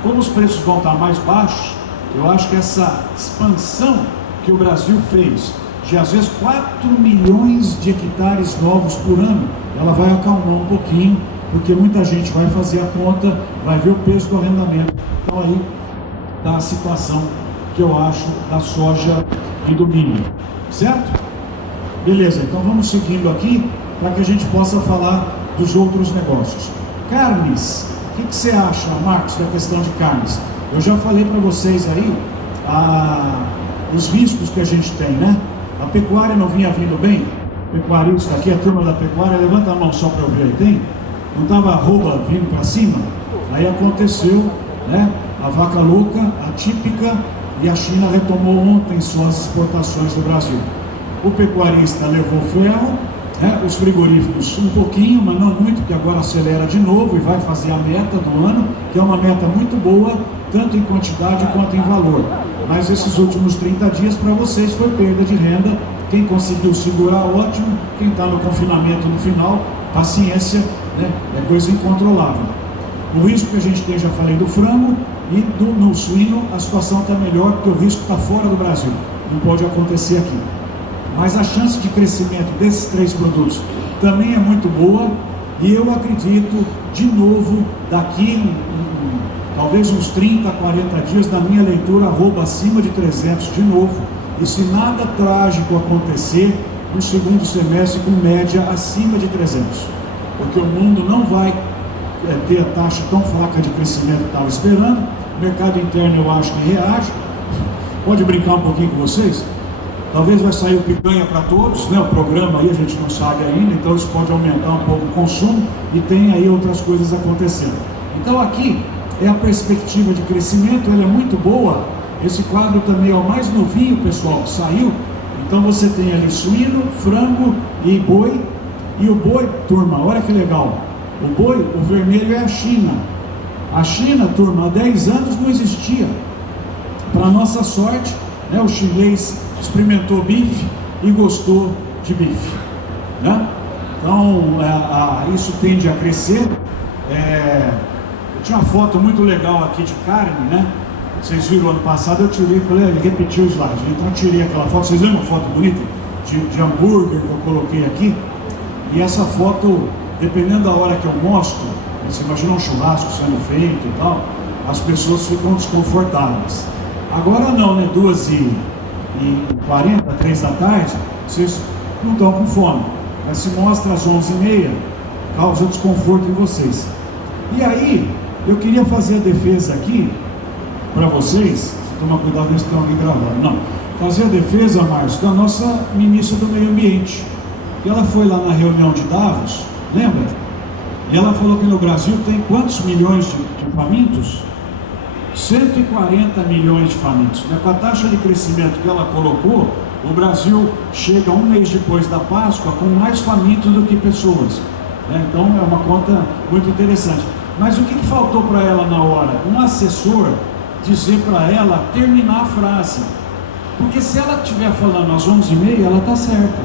Como os preços vão estar mais baixos, eu acho que essa expansão que o Brasil fez, de às vezes 4 milhões de hectares novos por ano, ela vai acalmar um pouquinho, porque muita gente vai fazer a conta, vai ver o peso do arrendamento. Então aí está a situação que eu acho da soja e do milho, certo? Beleza, então vamos seguindo aqui para que a gente possa falar dos outros negócios. Carnes, o que você acha, Marcos, da questão de carnes? Eu já falei para vocês aí os riscos que a gente tem, né? A pecuária não vinha vindo bem, pecuarista aqui, a turma da pecuária, levanta a mão só para eu ver aí, tem? Não estava arroba vindo para cima? Aí aconteceu, né? A vaca louca, atípica, e a China retomou ontem suas exportações do Brasil. O pecuarista levou ferro, né? Os frigoríficos um pouquinho, mas não muito, porque agora acelera de novo e vai fazer a meta do ano, que é uma meta muito boa, tanto em quantidade quanto em valor. Mas esses últimos 30 dias para vocês foi perda de renda. Quem conseguiu segurar, ótimo. Quem está no confinamento no final, paciência, né? É coisa incontrolável. O risco que a gente tem, já falei do frango, e no suíno a situação está melhor, porque o risco está fora do Brasil, não pode acontecer aqui. Mas a chance de crescimento desses 3 produtos também é muito boa, e eu acredito, de novo, daqui talvez uns 30, 40 dias, na minha leitura, arroba acima de 300 de novo, e se nada trágico acontecer, no segundo semestre com média acima de 300, porque o mundo não vai ter a taxa tão fraca de crescimento que estava esperando. O mercado interno, eu acho que reage. Pode brincar um pouquinho com vocês? Talvez vai sair o picanha para todos, né? O programa aí a gente não sabe ainda, então isso pode aumentar um pouco o consumo, e tem aí outras coisas acontecendo. Então aqui é a perspectiva de crescimento, ela é muito boa. Esse quadro também é o mais novinho, pessoal, que saiu. Então você tem ali suíno, frango e boi. E o boi, turma, olha que legal. O boi, o vermelho é a China. A China, turma, há 10 anos não existia. Para nossa sorte, né, o chinês experimentou bife e gostou de bife, né? Então, isso tende a crescer. Eu tinha uma foto muito legal aqui de carne, né? Vocês viram ano passado, eu tirei, falei, ele repetiu o slide. Então eu tirei aquela foto, vocês viram uma foto bonita? De hambúrguer que eu coloquei aqui. E essa foto, dependendo da hora que eu mostro, você imagina um churrasco sendo feito e tal, as pessoas ficam desconfortáveis. Agora não, né? 2h40, 3 da tarde, vocês não estão com fome. Mas se mostra às 11h30, causa desconforto em vocês. E aí, eu queria fazer a defesa aqui, para vocês, tomar cuidado, não estão alguém gravando, não. Fazer a defesa, Márcio, da nossa ministra do Meio Ambiente. E ela foi lá na reunião de Davos, lembra? E ela falou que no Brasil tem quantos milhões de famintos? 140 milhões de famintos. Com a taxa de crescimento que ela colocou, o Brasil chega um mês depois da Páscoa com mais famintos do que pessoas. Então é uma conta muito interessante. Mas o que faltou para ela na hora? Um assessor dizer para ela terminar a frase. Porque se ela estiver falando às 11h30, ela está certa,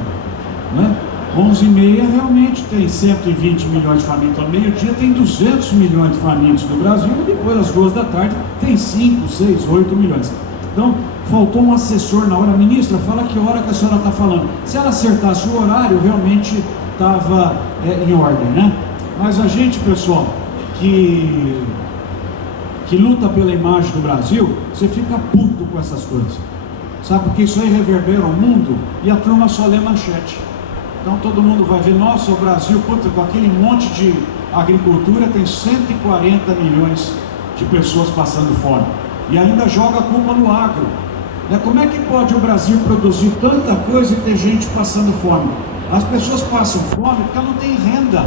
né? 11h30 realmente tem 120 milhões de famintos. Ao meio-dia tem 200 milhões de famintos no Brasil, e depois às 2 da tarde tem 5, 6, 8 milhões. Então, faltou um assessor na hora. Ministra, fala que hora que a senhora está falando. Se ela acertasse o horário, realmente estava em ordem, né? Mas a gente, pessoal, que luta pela imagem do Brasil, você fica puto com essas coisas, sabe? Porque isso aí reverbera o mundo e a turma só lê manchete. Então todo mundo vai ver, nossa, o Brasil, puta, com aquele monte de agricultura, tem 140 milhões de pessoas passando fome. E ainda joga a culpa no agro. Como é que pode o Brasil produzir tanta coisa e ter gente passando fome? As pessoas passam fome porque ela não tem renda.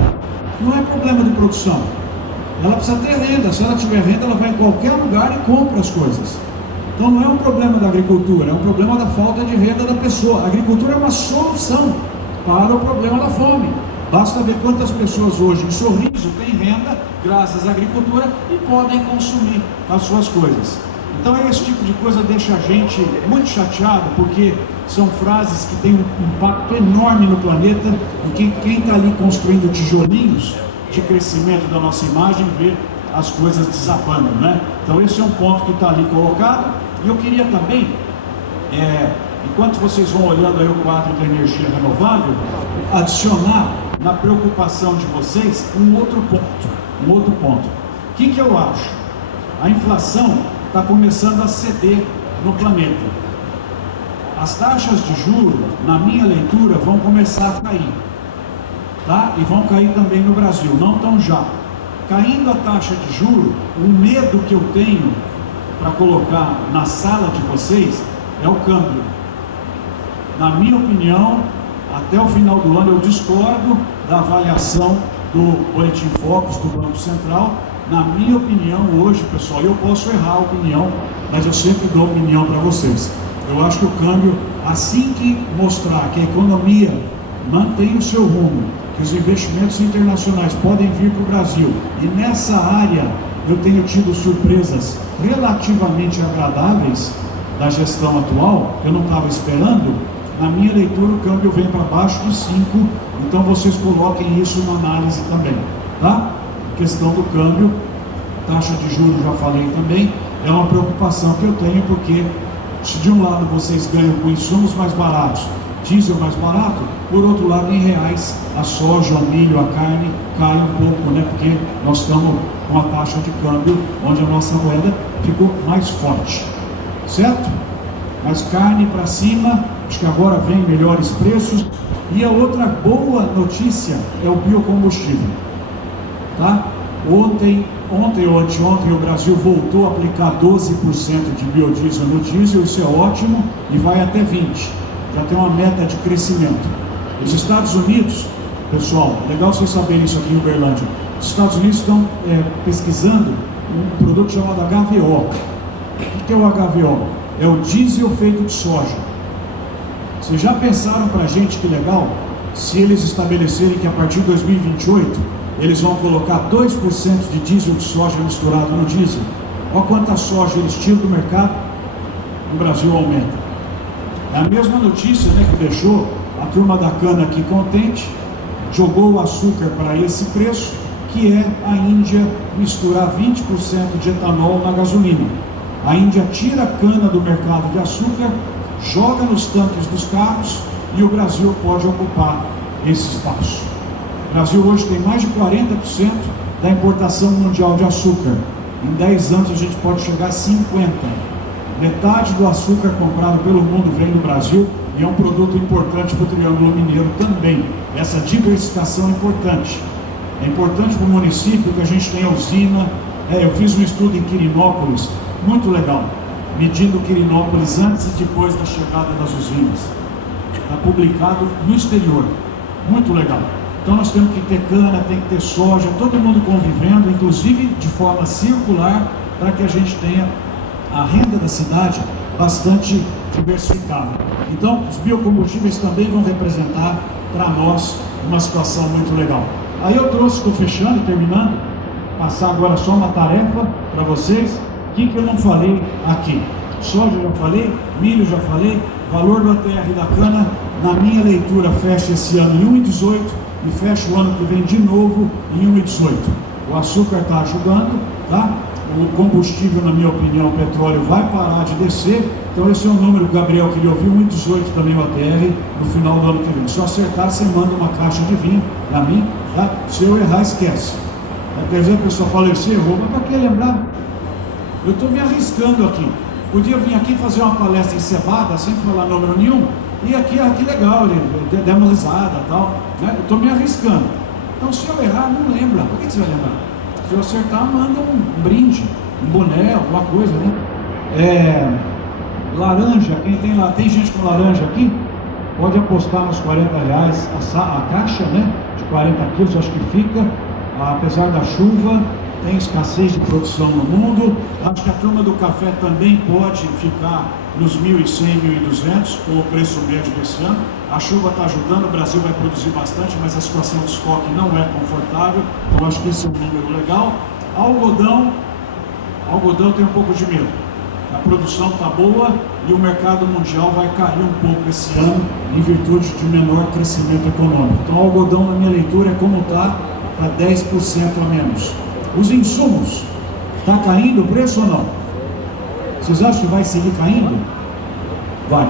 Não é problema de produção. Ela precisa ter renda. Se ela tiver renda, ela vai em qualquer lugar e compra as coisas. Então não é um problema da agricultura, é um problema da falta de renda da pessoa. A agricultura é uma solução para o problema da fome. Basta ver quantas pessoas hoje em Sorriso têm renda graças à agricultura e podem consumir as suas coisas. Então esse tipo de coisa deixa a gente muito chateado, porque são frases que têm um impacto enorme no planeta, e quem está ali construindo tijolinhos de crescimento da nossa imagem vê as coisas desabando, né? Então esse é um ponto que está ali colocado. E eu queria também, enquanto vocês vão olhando aí o quadro da energia renovável, adicionar na preocupação de vocês um outro ponto. O que eu acho? A inflação está começando a ceder no planeta. As taxas de juros, na minha leitura, vão começar a cair, tá? E vão cair também no Brasil, não tão já. Caindo a taxa de juros, o medo que eu tenho para colocar na sala de vocês é o câmbio. Na minha opinião, até o final do ano eu discordo da avaliação do Boletim Focus do Banco Central. Na minha opinião, hoje, pessoal, eu posso errar a opinião, mas eu sempre dou opinião para vocês. Eu acho que o câmbio, assim que mostrar que a economia mantém o seu rumo, que os investimentos internacionais podem vir para o Brasil, e nessa área eu tenho tido surpresas relativamente agradáveis da gestão atual, que eu não estava esperando, na minha leitura o câmbio vem para baixo de 5, então vocês coloquem isso na análise também, tá? A questão do câmbio, taxa de juros já falei também, é uma preocupação que eu tenho, porque se de um lado vocês ganham com insumos mais baratos, diesel mais barato, por outro lado em reais a soja, o milho, a carne cai um pouco, né? Porque nós estamos com a taxa de câmbio onde a nossa moeda ficou mais forte, certo? Mas carne para cima, acho que agora vem melhores preços. E a outra boa notícia é o biocombustível, tá? Ontem ou anteontem o Brasil voltou a aplicar 12% de biodiesel no diesel, isso é ótimo, e vai até 20%. Já tem uma meta de crescimento. Os Estados Unidos, pessoal, legal vocês saberem isso aqui em Uberlândia, os Estados Unidos estão pesquisando um produto chamado HVO. O que é o HVO? É o diesel feito de soja. Vocês já pensaram para a gente que legal, se eles estabelecerem que a partir de 2028, eles vão colocar 2% de diesel de soja misturado no diesel? Olha quanta soja eles tiram do mercado, no Brasil aumenta. É a mesma notícia, né, que deixou a turma da cana aqui contente, jogou o açúcar para esse preço, que é a Índia misturar 20% de etanol na gasolina. A Índia tira a cana do mercado de açúcar, joga nos tanques dos carros e o Brasil pode ocupar esse espaço. O Brasil hoje tem mais de 40% da importação mundial de açúcar. Em 10 anos a gente pode chegar a 50%. Metade do açúcar comprado pelo mundo vem do Brasil e é um produto importante para o Triângulo Mineiro também. Essa diversificação é importante. É importante para o município que a gente tenha usina. Eu fiz um estudo em Quirinópolis, muito legal, medindo Quirinópolis antes e depois da chegada das usinas. Está publicado no exterior, muito legal. Então nós temos que ter cana, tem que ter soja, todo mundo convivendo, inclusive de forma circular, para que a gente tenha a renda da cidade bastante diversificada. Então, os biocombustíveis também vão representar para nós uma situação muito legal. Aí eu trouxe, estou fechando e terminando, passar agora só uma tarefa para vocês. O que eu não falei aqui? Soja já falei, milho já falei, valor do ATR da cana, na minha leitura, fecha esse ano em 1,18 e fecha o ano que vem de novo em 1,18. O açúcar está ajudando, tá? O combustível, na minha opinião, o petróleo vai parar de descer, então esse é o número que o Gabriel queria ouvir, 1,18 também o ATR, no final do ano que vem. Se eu acertar, você manda uma caixa de vinho para mim, tá? Se eu errar, esquece. Quer dizer, a pessoa fala, você errou, mas para que lembrar? Eu estou me arriscando aqui. Podia vir aqui fazer uma palestra encebada, sem falar número nenhum, e aqui legal, demos risada e tal, né? Eu estou me arriscando. Então, se eu errar, não lembra. Por que você vai lembrar? Se eu acertar, manda um brinde, um boné, alguma coisa, né? Laranja, quem tem lá, tem gente com laranja aqui? Pode apostar nos R$40, a caixa, né? De 40 quilos, acho que fica, apesar da chuva, tem escassez de produção no mundo. Acho que a turma do café também pode ficar nos 1.100, 1.200, com o preço médio desse ano. A chuva está ajudando, o Brasil vai produzir bastante, mas a situação de estoque não é confortável, então acho que esse é um número legal. Algodão tem um pouco de medo. A produção está boa e o mercado mundial vai cair um pouco esse ano em virtude de menor crescimento econômico. Então o algodão, na minha leitura, é como está, para 10% a menos. Os insumos, está caindo o preço ou não? Vocês acham que vai seguir caindo? Vai.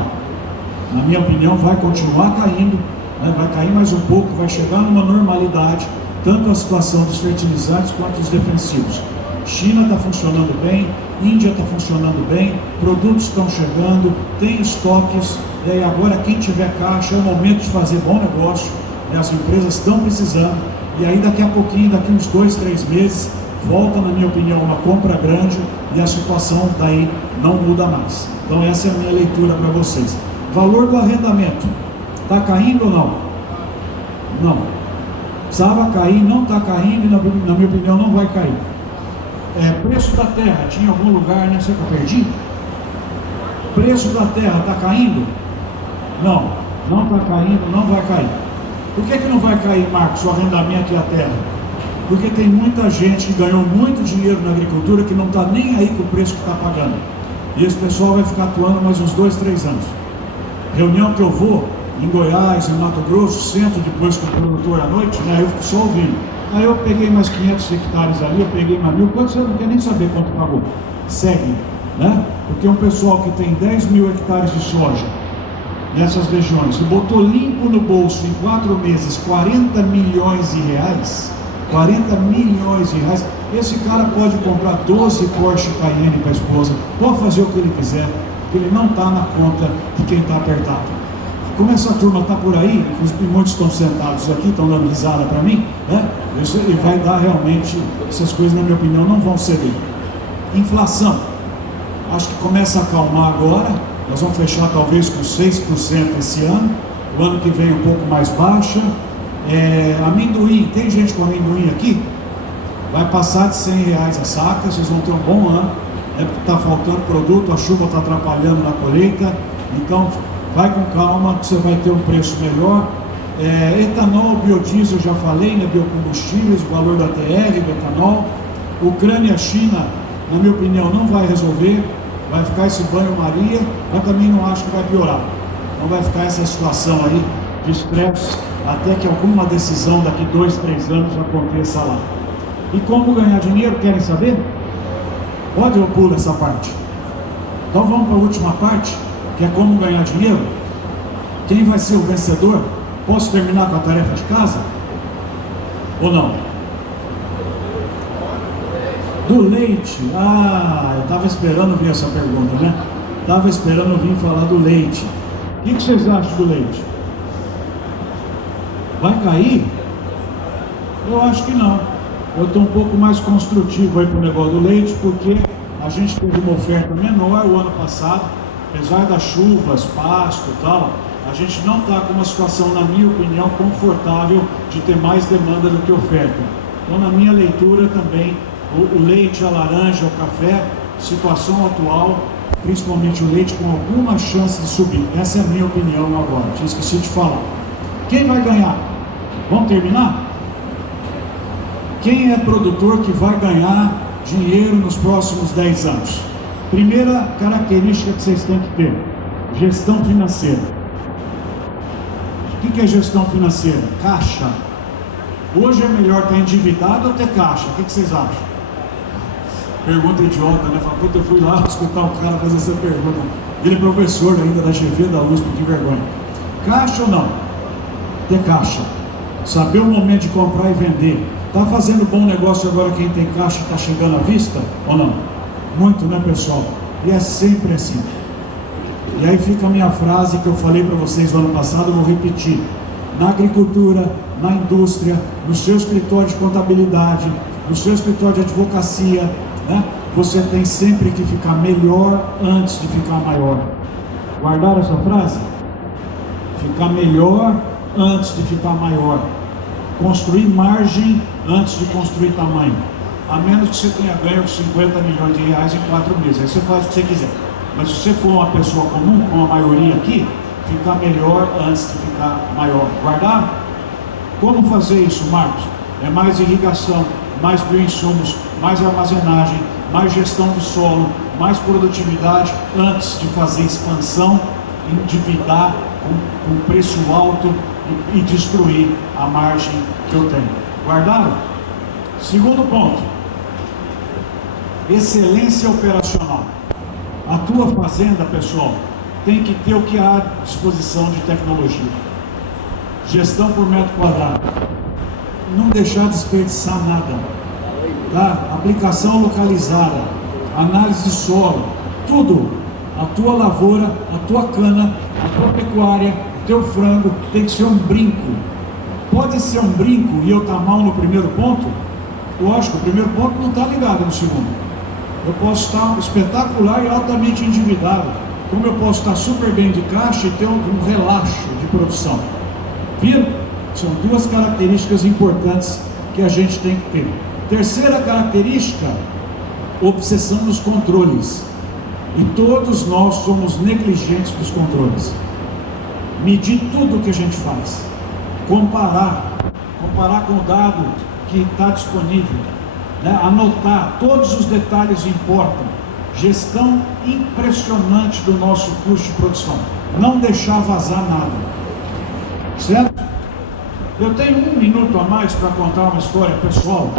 Na minha opinião, vai continuar caindo, né? Vai cair mais um pouco, vai chegar numa normalidade, tanto a situação dos fertilizantes quanto os defensivos. China está funcionando bem, Índia está funcionando bem, produtos estão chegando, tem estoques, e agora quem tiver caixa é o momento de fazer bom negócio, né? As empresas estão precisando, e aí daqui a pouquinho, daqui uns 2, 3 meses, volta, na minha opinião, uma compra grande e a situação daí não muda mais. Então essa é a minha leitura para vocês. Valor do arrendamento. Está caindo ou não? Não. Precisava cair, não está caindo e na minha opinião não vai cair. Preço da terra, tinha algum lugar, né? Será que eu perdi? Preço da terra está caindo? Não, não está caindo, não vai cair. Por que não vai cair, Marcos, o arrendamento e a terra? Porque tem muita gente que ganhou muito dinheiro na agricultura que não está nem aí com o preço que está pagando. E esse pessoal vai ficar atuando mais uns 2, 3 anos. Reunião que eu vou, em Goiás, em Mato Grosso, sento depois com o produtor à noite, né? Eu fico só ouvindo. Aí eu peguei mais 500 hectares ali, eu peguei mais 1.000, quantos eu não quero nem saber quanto pagou. Segue, né? Porque um pessoal que tem 10.000 hectares de soja nessas regiões e botou limpo no bolso em 4 meses 40 milhões de reais, 40 milhões de reais, esse cara pode comprar 12 Porsche Cayenne para a esposa, pode fazer o que ele quiser, porque ele não está na conta de quem está apertado. Como essa turma está por aí, muitos estão sentados aqui, estão dando risada para mim, né? Isso vai dar realmente, essas coisas na minha opinião não vão ceder. Inflação, acho que começa a acalmar agora, nós vamos fechar talvez com 6% esse ano, o ano que vem um pouco mais baixa. Amendoim, tem gente com amendoim aqui? Vai passar de 100 reais a saca, vocês vão ter um bom ano, porque está faltando produto, a chuva está atrapalhando na colheita, então vai com calma que você vai ter um preço melhor. Etanol, biodiesel, já falei, né? Biocombustíveis, o valor da TR, do etanol. Ucrânia, China, na minha opinião, não vai resolver, vai ficar esse banho-maria, mas também não acho que vai piorar. Não vai ficar essa situação aí de estresse, até que alguma decisão daqui 2, 3 anos aconteça lá. E como ganhar dinheiro, querem saber? Pode ou pulo essa parte? Então vamos para a última parte, que é como ganhar dinheiro. Quem vai ser o vencedor? Posso terminar com a tarefa de casa? Ou não? Do leite. Eu estava esperando vir essa pergunta, né? Estava esperando vir falar do leite. O que vocês acham do leite? Vai cair? Eu acho que não. Eu estou um pouco mais construtivo aí para o negócio do leite, porque a gente teve uma oferta menor o ano passado, apesar das chuvas, pasto e tal, a gente não está com uma situação, na minha opinião, confortável de ter mais demanda do que oferta. Então, na minha leitura também, o leite, a laranja, o café, situação atual, principalmente o leite, com alguma chance de subir. Essa é a minha opinião agora, tinha esquecido de falar. Quem vai ganhar? Vamos terminar? Quem é produtor que vai ganhar dinheiro nos próximos 10 anos? Primeira característica que vocês têm que ter: gestão financeira. O que é gestão financeira? Caixa. Hoje é melhor estar endividado ou ter caixa? O que vocês acham? Pergunta idiota, né? Fala, puta, eu fui lá escutar o cara fazer essa pergunta. Ele é professor ainda da chefia da USP, que vergonha. Caixa ou não? Ter caixa. Saber o momento de comprar e vender. Está fazendo bom negócio agora quem tem caixa está chegando à vista ou não? Muito, né, pessoal? E é sempre assim. E aí fica a minha frase que eu falei para vocês no ano passado, eu vou repetir. Na agricultura, na indústria, no seu escritório de contabilidade, no seu escritório de advocacia, né? Você tem sempre que ficar melhor antes de ficar maior. Guardaram essa frase? Ficar melhor antes de ficar maior. Construir margem antes de construir tamanho. A menos que você tenha ganho 50 milhões de reais em 4 meses. Aí você faz o que você quiser. Mas se você for uma pessoa comum, como a maioria aqui, ficar melhor antes de ficar maior. Guardar? Como fazer isso, Marcos? É mais irrigação, mais bioinsumos, mais armazenagem, mais gestão do solo, mais produtividade antes de fazer expansão, endividar com preço alto e destruir a margem que eu tenho. Guardaram? Segundo ponto, excelência operacional. A tua fazenda, pessoal, tem que ter o que há à disposição de tecnologia. Gestão por metro quadrado. Não deixar desperdiçar nada. Tá? Aplicação localizada, análise de solo, tudo. A tua lavoura, a tua cana, a tua pecuária, o teu frango tem que ser um brinco. Pode ser um brinco e eu estar mal no primeiro ponto? Lógico, o primeiro ponto não está ligado no segundo. Eu posso estar espetacular e altamente endividado, como eu posso estar super bem de caixa e ter um relaxo de produção. Viram? São duas características importantes que a gente tem que ter. Terceira característica, obsessão nos controles. E todos nós somos negligentes dos controles. Medir tudo o que a gente faz. Comparar com o dado que está disponível. Né? Anotar, todos os detalhes importam. Gestão impressionante do nosso custo de produção. Não deixar vazar nada. Certo? Eu tenho 1 minuto a mais para contar uma história pessoal,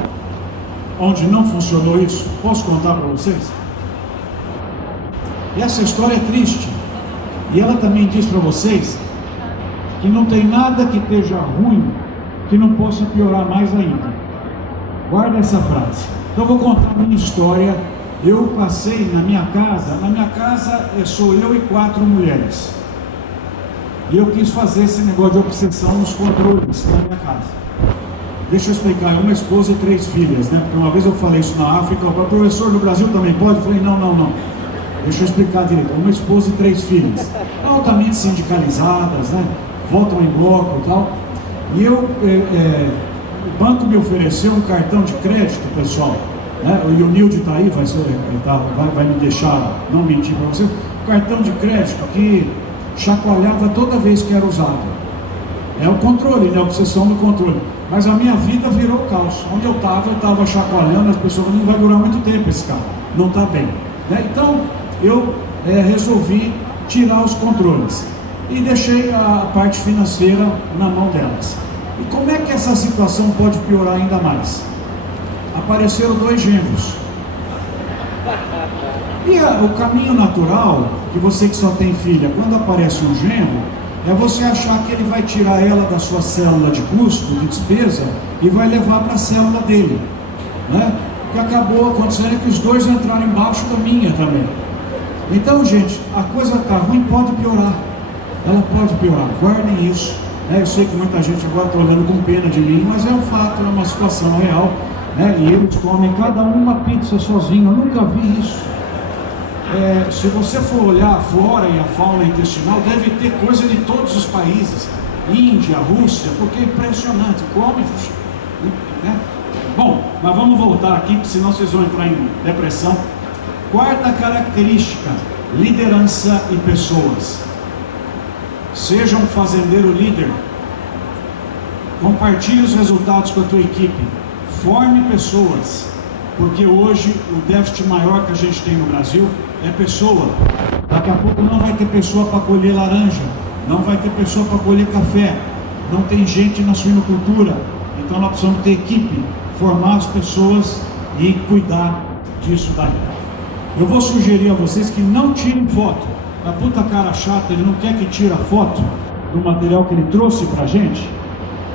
onde não funcionou isso. Posso contar para vocês? E essa história é triste. E ela também diz para vocês que não tem nada que esteja ruim que não possa piorar mais ainda. Guarda essa frase. Então eu vou contar a minha história. Eu passei na minha casa sou eu e 4 mulheres. E eu quis fazer esse negócio de obsessão nos controles na minha casa. Deixa eu explicar, uma esposa e 3 filhas, né? Porque uma vez eu falei isso na África, o professor do Brasil também pode? Eu falei, não. Deixa eu explicar direito, uma esposa e 3 filhas, altamente sindicalizadas, né? Voltam em bloco e tal. E o banco me ofereceu um cartão de crédito, pessoal, né? E o Nilde está aí, vai me deixar não mentir para você. Um cartão de crédito que chacoalhava toda vez que era usado. É o controle, né? A obsessão do controle. Mas a minha vida virou caos. Onde eu estava chacoalhando, as pessoas não vai durar muito tempo esse carro, não está bem. Né? Então eu resolvi tirar os controles e deixei a parte financeira na mão delas. E como é que essa situação pode piorar ainda mais? Apareceram 2 gêmeos. E o caminho natural, que você que só tem filha, quando aparece um genro, é você achar que ele vai tirar ela da sua célula de custo, de despesa, e vai levar para a célula dele. Né? O que acabou acontecendo é que os 2 entraram embaixo da minha também. Então, gente, a coisa está ruim, pode piorar. Ela pode piorar, guardem isso. Né? Eu sei que muita gente agora está olhando com pena de mim, mas é um fato, é uma situação real. Né? E eles comem cada um uma pizza sozinho, eu nunca vi isso. Se você for olhar a flora e a fauna intestinal, deve ter coisa de todos os países, Índia, Rússia, porque é impressionante, come, né? Bom, mas vamos voltar aqui, porque senão vocês vão entrar em depressão. Quarta característica, liderança e pessoas. Seja um fazendeiro líder, compartilhe os resultados com a tua equipe, forme pessoas, porque hoje o déficit maior que a gente tem no Brasil é pessoa. Daqui a pouco não vai ter pessoa para colher laranja, não vai ter pessoa para colher café, não tem gente na suinocultura. Então nós precisamos ter equipe, formar as pessoas e cuidar disso daí. Eu vou sugerir a vocês que não tirem foto. A puta cara chata, ele não quer que tire a foto do material que ele trouxe pra gente.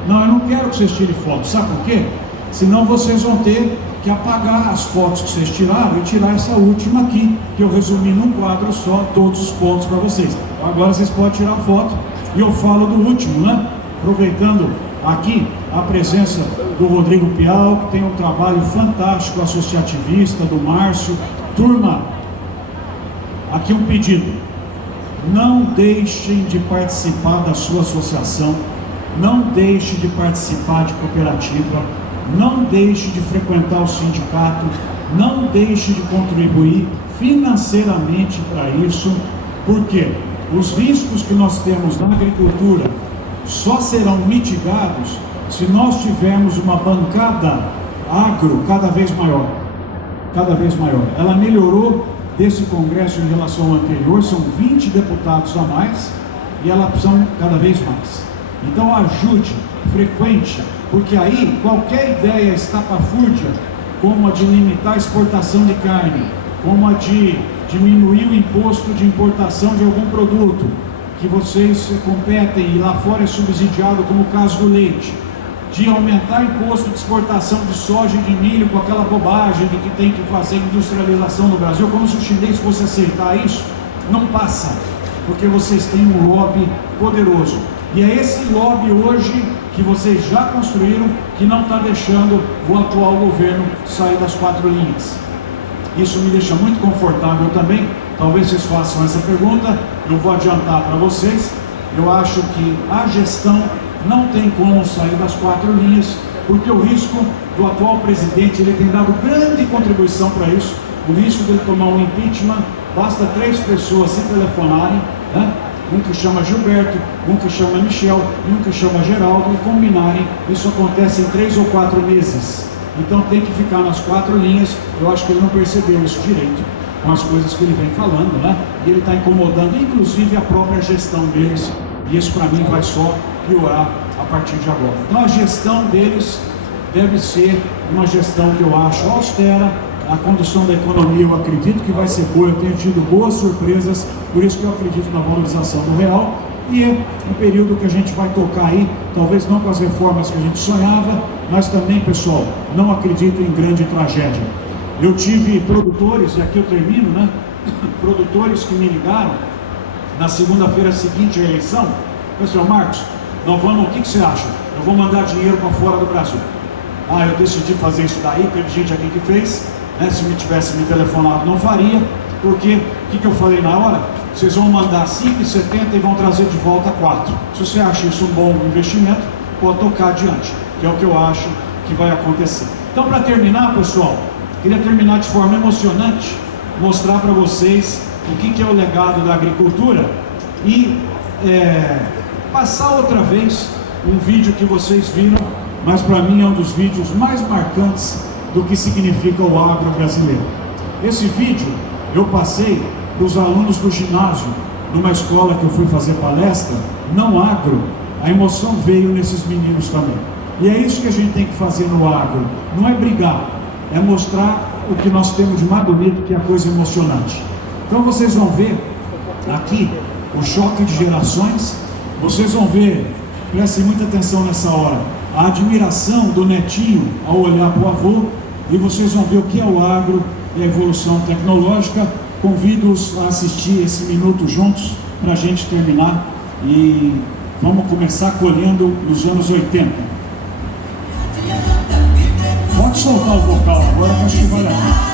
Não, eu não quero que vocês tirem foto, sabe por quê? Senão vocês vão ter que apagar as fotos que vocês tiraram e tirar essa última aqui, que eu resumi num quadro só, todos os pontos para vocês. Agora vocês podem tirar foto e eu falo do último, né? Aproveitando aqui a presença do Rodrigo Piau, que tem um trabalho fantástico associativista, do Márcio. Turma, aqui um pedido: não deixem de participar da sua associação, não deixe de participar de cooperativa, não deixe de frequentar o sindicato, não deixe de contribuir financeiramente para isso, porque os riscos que nós temos na agricultura só serão mitigados se nós tivermos uma bancada agro cada vez maior. Cada vez maior. Ela melhorou desse congresso em relação ao anterior, são 20 deputados a mais e ela precisa cada vez mais. Então ajude, frequente, porque aí qualquer ideia estapafúrdia, como a de limitar a exportação de carne, como a de diminuir o imposto de importação de algum produto, que vocês competem e lá fora é subsidiado, como o caso do leite, de aumentar o imposto de exportação de soja e de milho com aquela bobagem de que tem que fazer industrialização no Brasil, como se o chinês fosse aceitar isso, não passa, porque vocês têm um lobby poderoso. E é esse lobby hoje que vocês já construíram que não está deixando o atual governo sair das 4 linhas. Isso me deixa muito confortável também. Talvez vocês façam essa pergunta, eu vou adiantar para vocês. eu acho que a gestão não tem como sair das 4 linhas, porque o risco do atual presidente, ele tem dado grande contribuição para isso. O risco dele tomar um impeachment, basta 3 pessoas se telefonarem, né? Um que chama Gilberto, um que chama Michel e um que chama Geraldo, e combinarem. Isso acontece em 3 ou 4 meses. Então tem que ficar nas 4 linhas. Eu acho que ele não percebeu isso direito com as coisas que ele vem falando, né? E ele está incomodando inclusive a própria gestão deles, e isso para mim vai só piorar a partir de agora. Então a gestão deles deve ser uma gestão que eu acho austera. A condução da economia, eu acredito que vai ser boa, eu tenho tido boas surpresas, por isso que eu acredito na valorização do real, e é um período que a gente vai tocar aí, talvez não com as reformas que a gente sonhava, mas também, pessoal, não acredito em grande tragédia. Eu tive produtores, e aqui eu termino, né? Produtores que me ligaram na segunda-feira seguinte à eleição, pessoal, Marcos, nós vamos, o que você acha? Eu vou mandar dinheiro para fora do Brasil. Ah, eu decidi fazer isso daí, teve gente aqui que fez, né? Se me tivesse me telefonado não faria, porque o que eu falei na hora? Vocês vão mandar 5,70 e vão trazer de volta 4. Se você acha isso um bom investimento, pode tocar adiante, que é o que eu acho que vai acontecer. Então, para terminar, pessoal, queria terminar de forma emocionante, mostrar para vocês o que é o legado da agricultura e passar outra vez um vídeo que vocês viram, mas para mim é um dos vídeos mais marcantes do que significa o agro brasileiro. Esse vídeo eu passei para os alunos do ginásio, numa escola que eu fui fazer palestra, não agro. A emoção veio nesses meninos também. E é isso que a gente tem que fazer no agro, não é brigar, é mostrar o que nós temos de mais bonito, que é a coisa emocionante. Então vocês vão ver aqui o choque de gerações, vocês vão ver, prestem muita atenção nessa hora, a admiração do netinho ao olhar para o avô, e vocês vão ver o que é o agro e a evolução tecnológica. Convido-os a assistir esse minuto juntos para a gente terminar, e vamos começar colhendo nos anos 80. Pode soltar o vocal agora, que acho que vale a pena.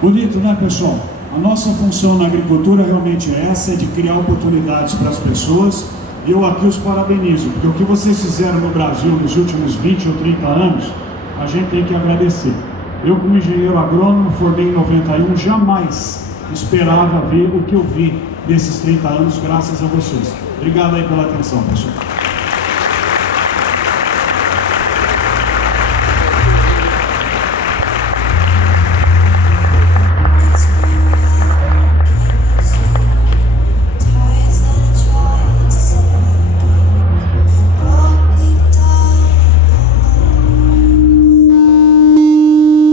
Bonito, né, pessoal? A nossa função na agricultura realmente é essa, é de criar oportunidades para as pessoas. E eu aqui os parabenizo, porque o que vocês fizeram no Brasil nos últimos 20 ou 30 anos, a gente tem que agradecer. Eu, como engenheiro agrônomo, formei em 91, jamais esperava ver o que eu vi nesses 30 anos, graças a vocês. Obrigado aí pela atenção, pessoal.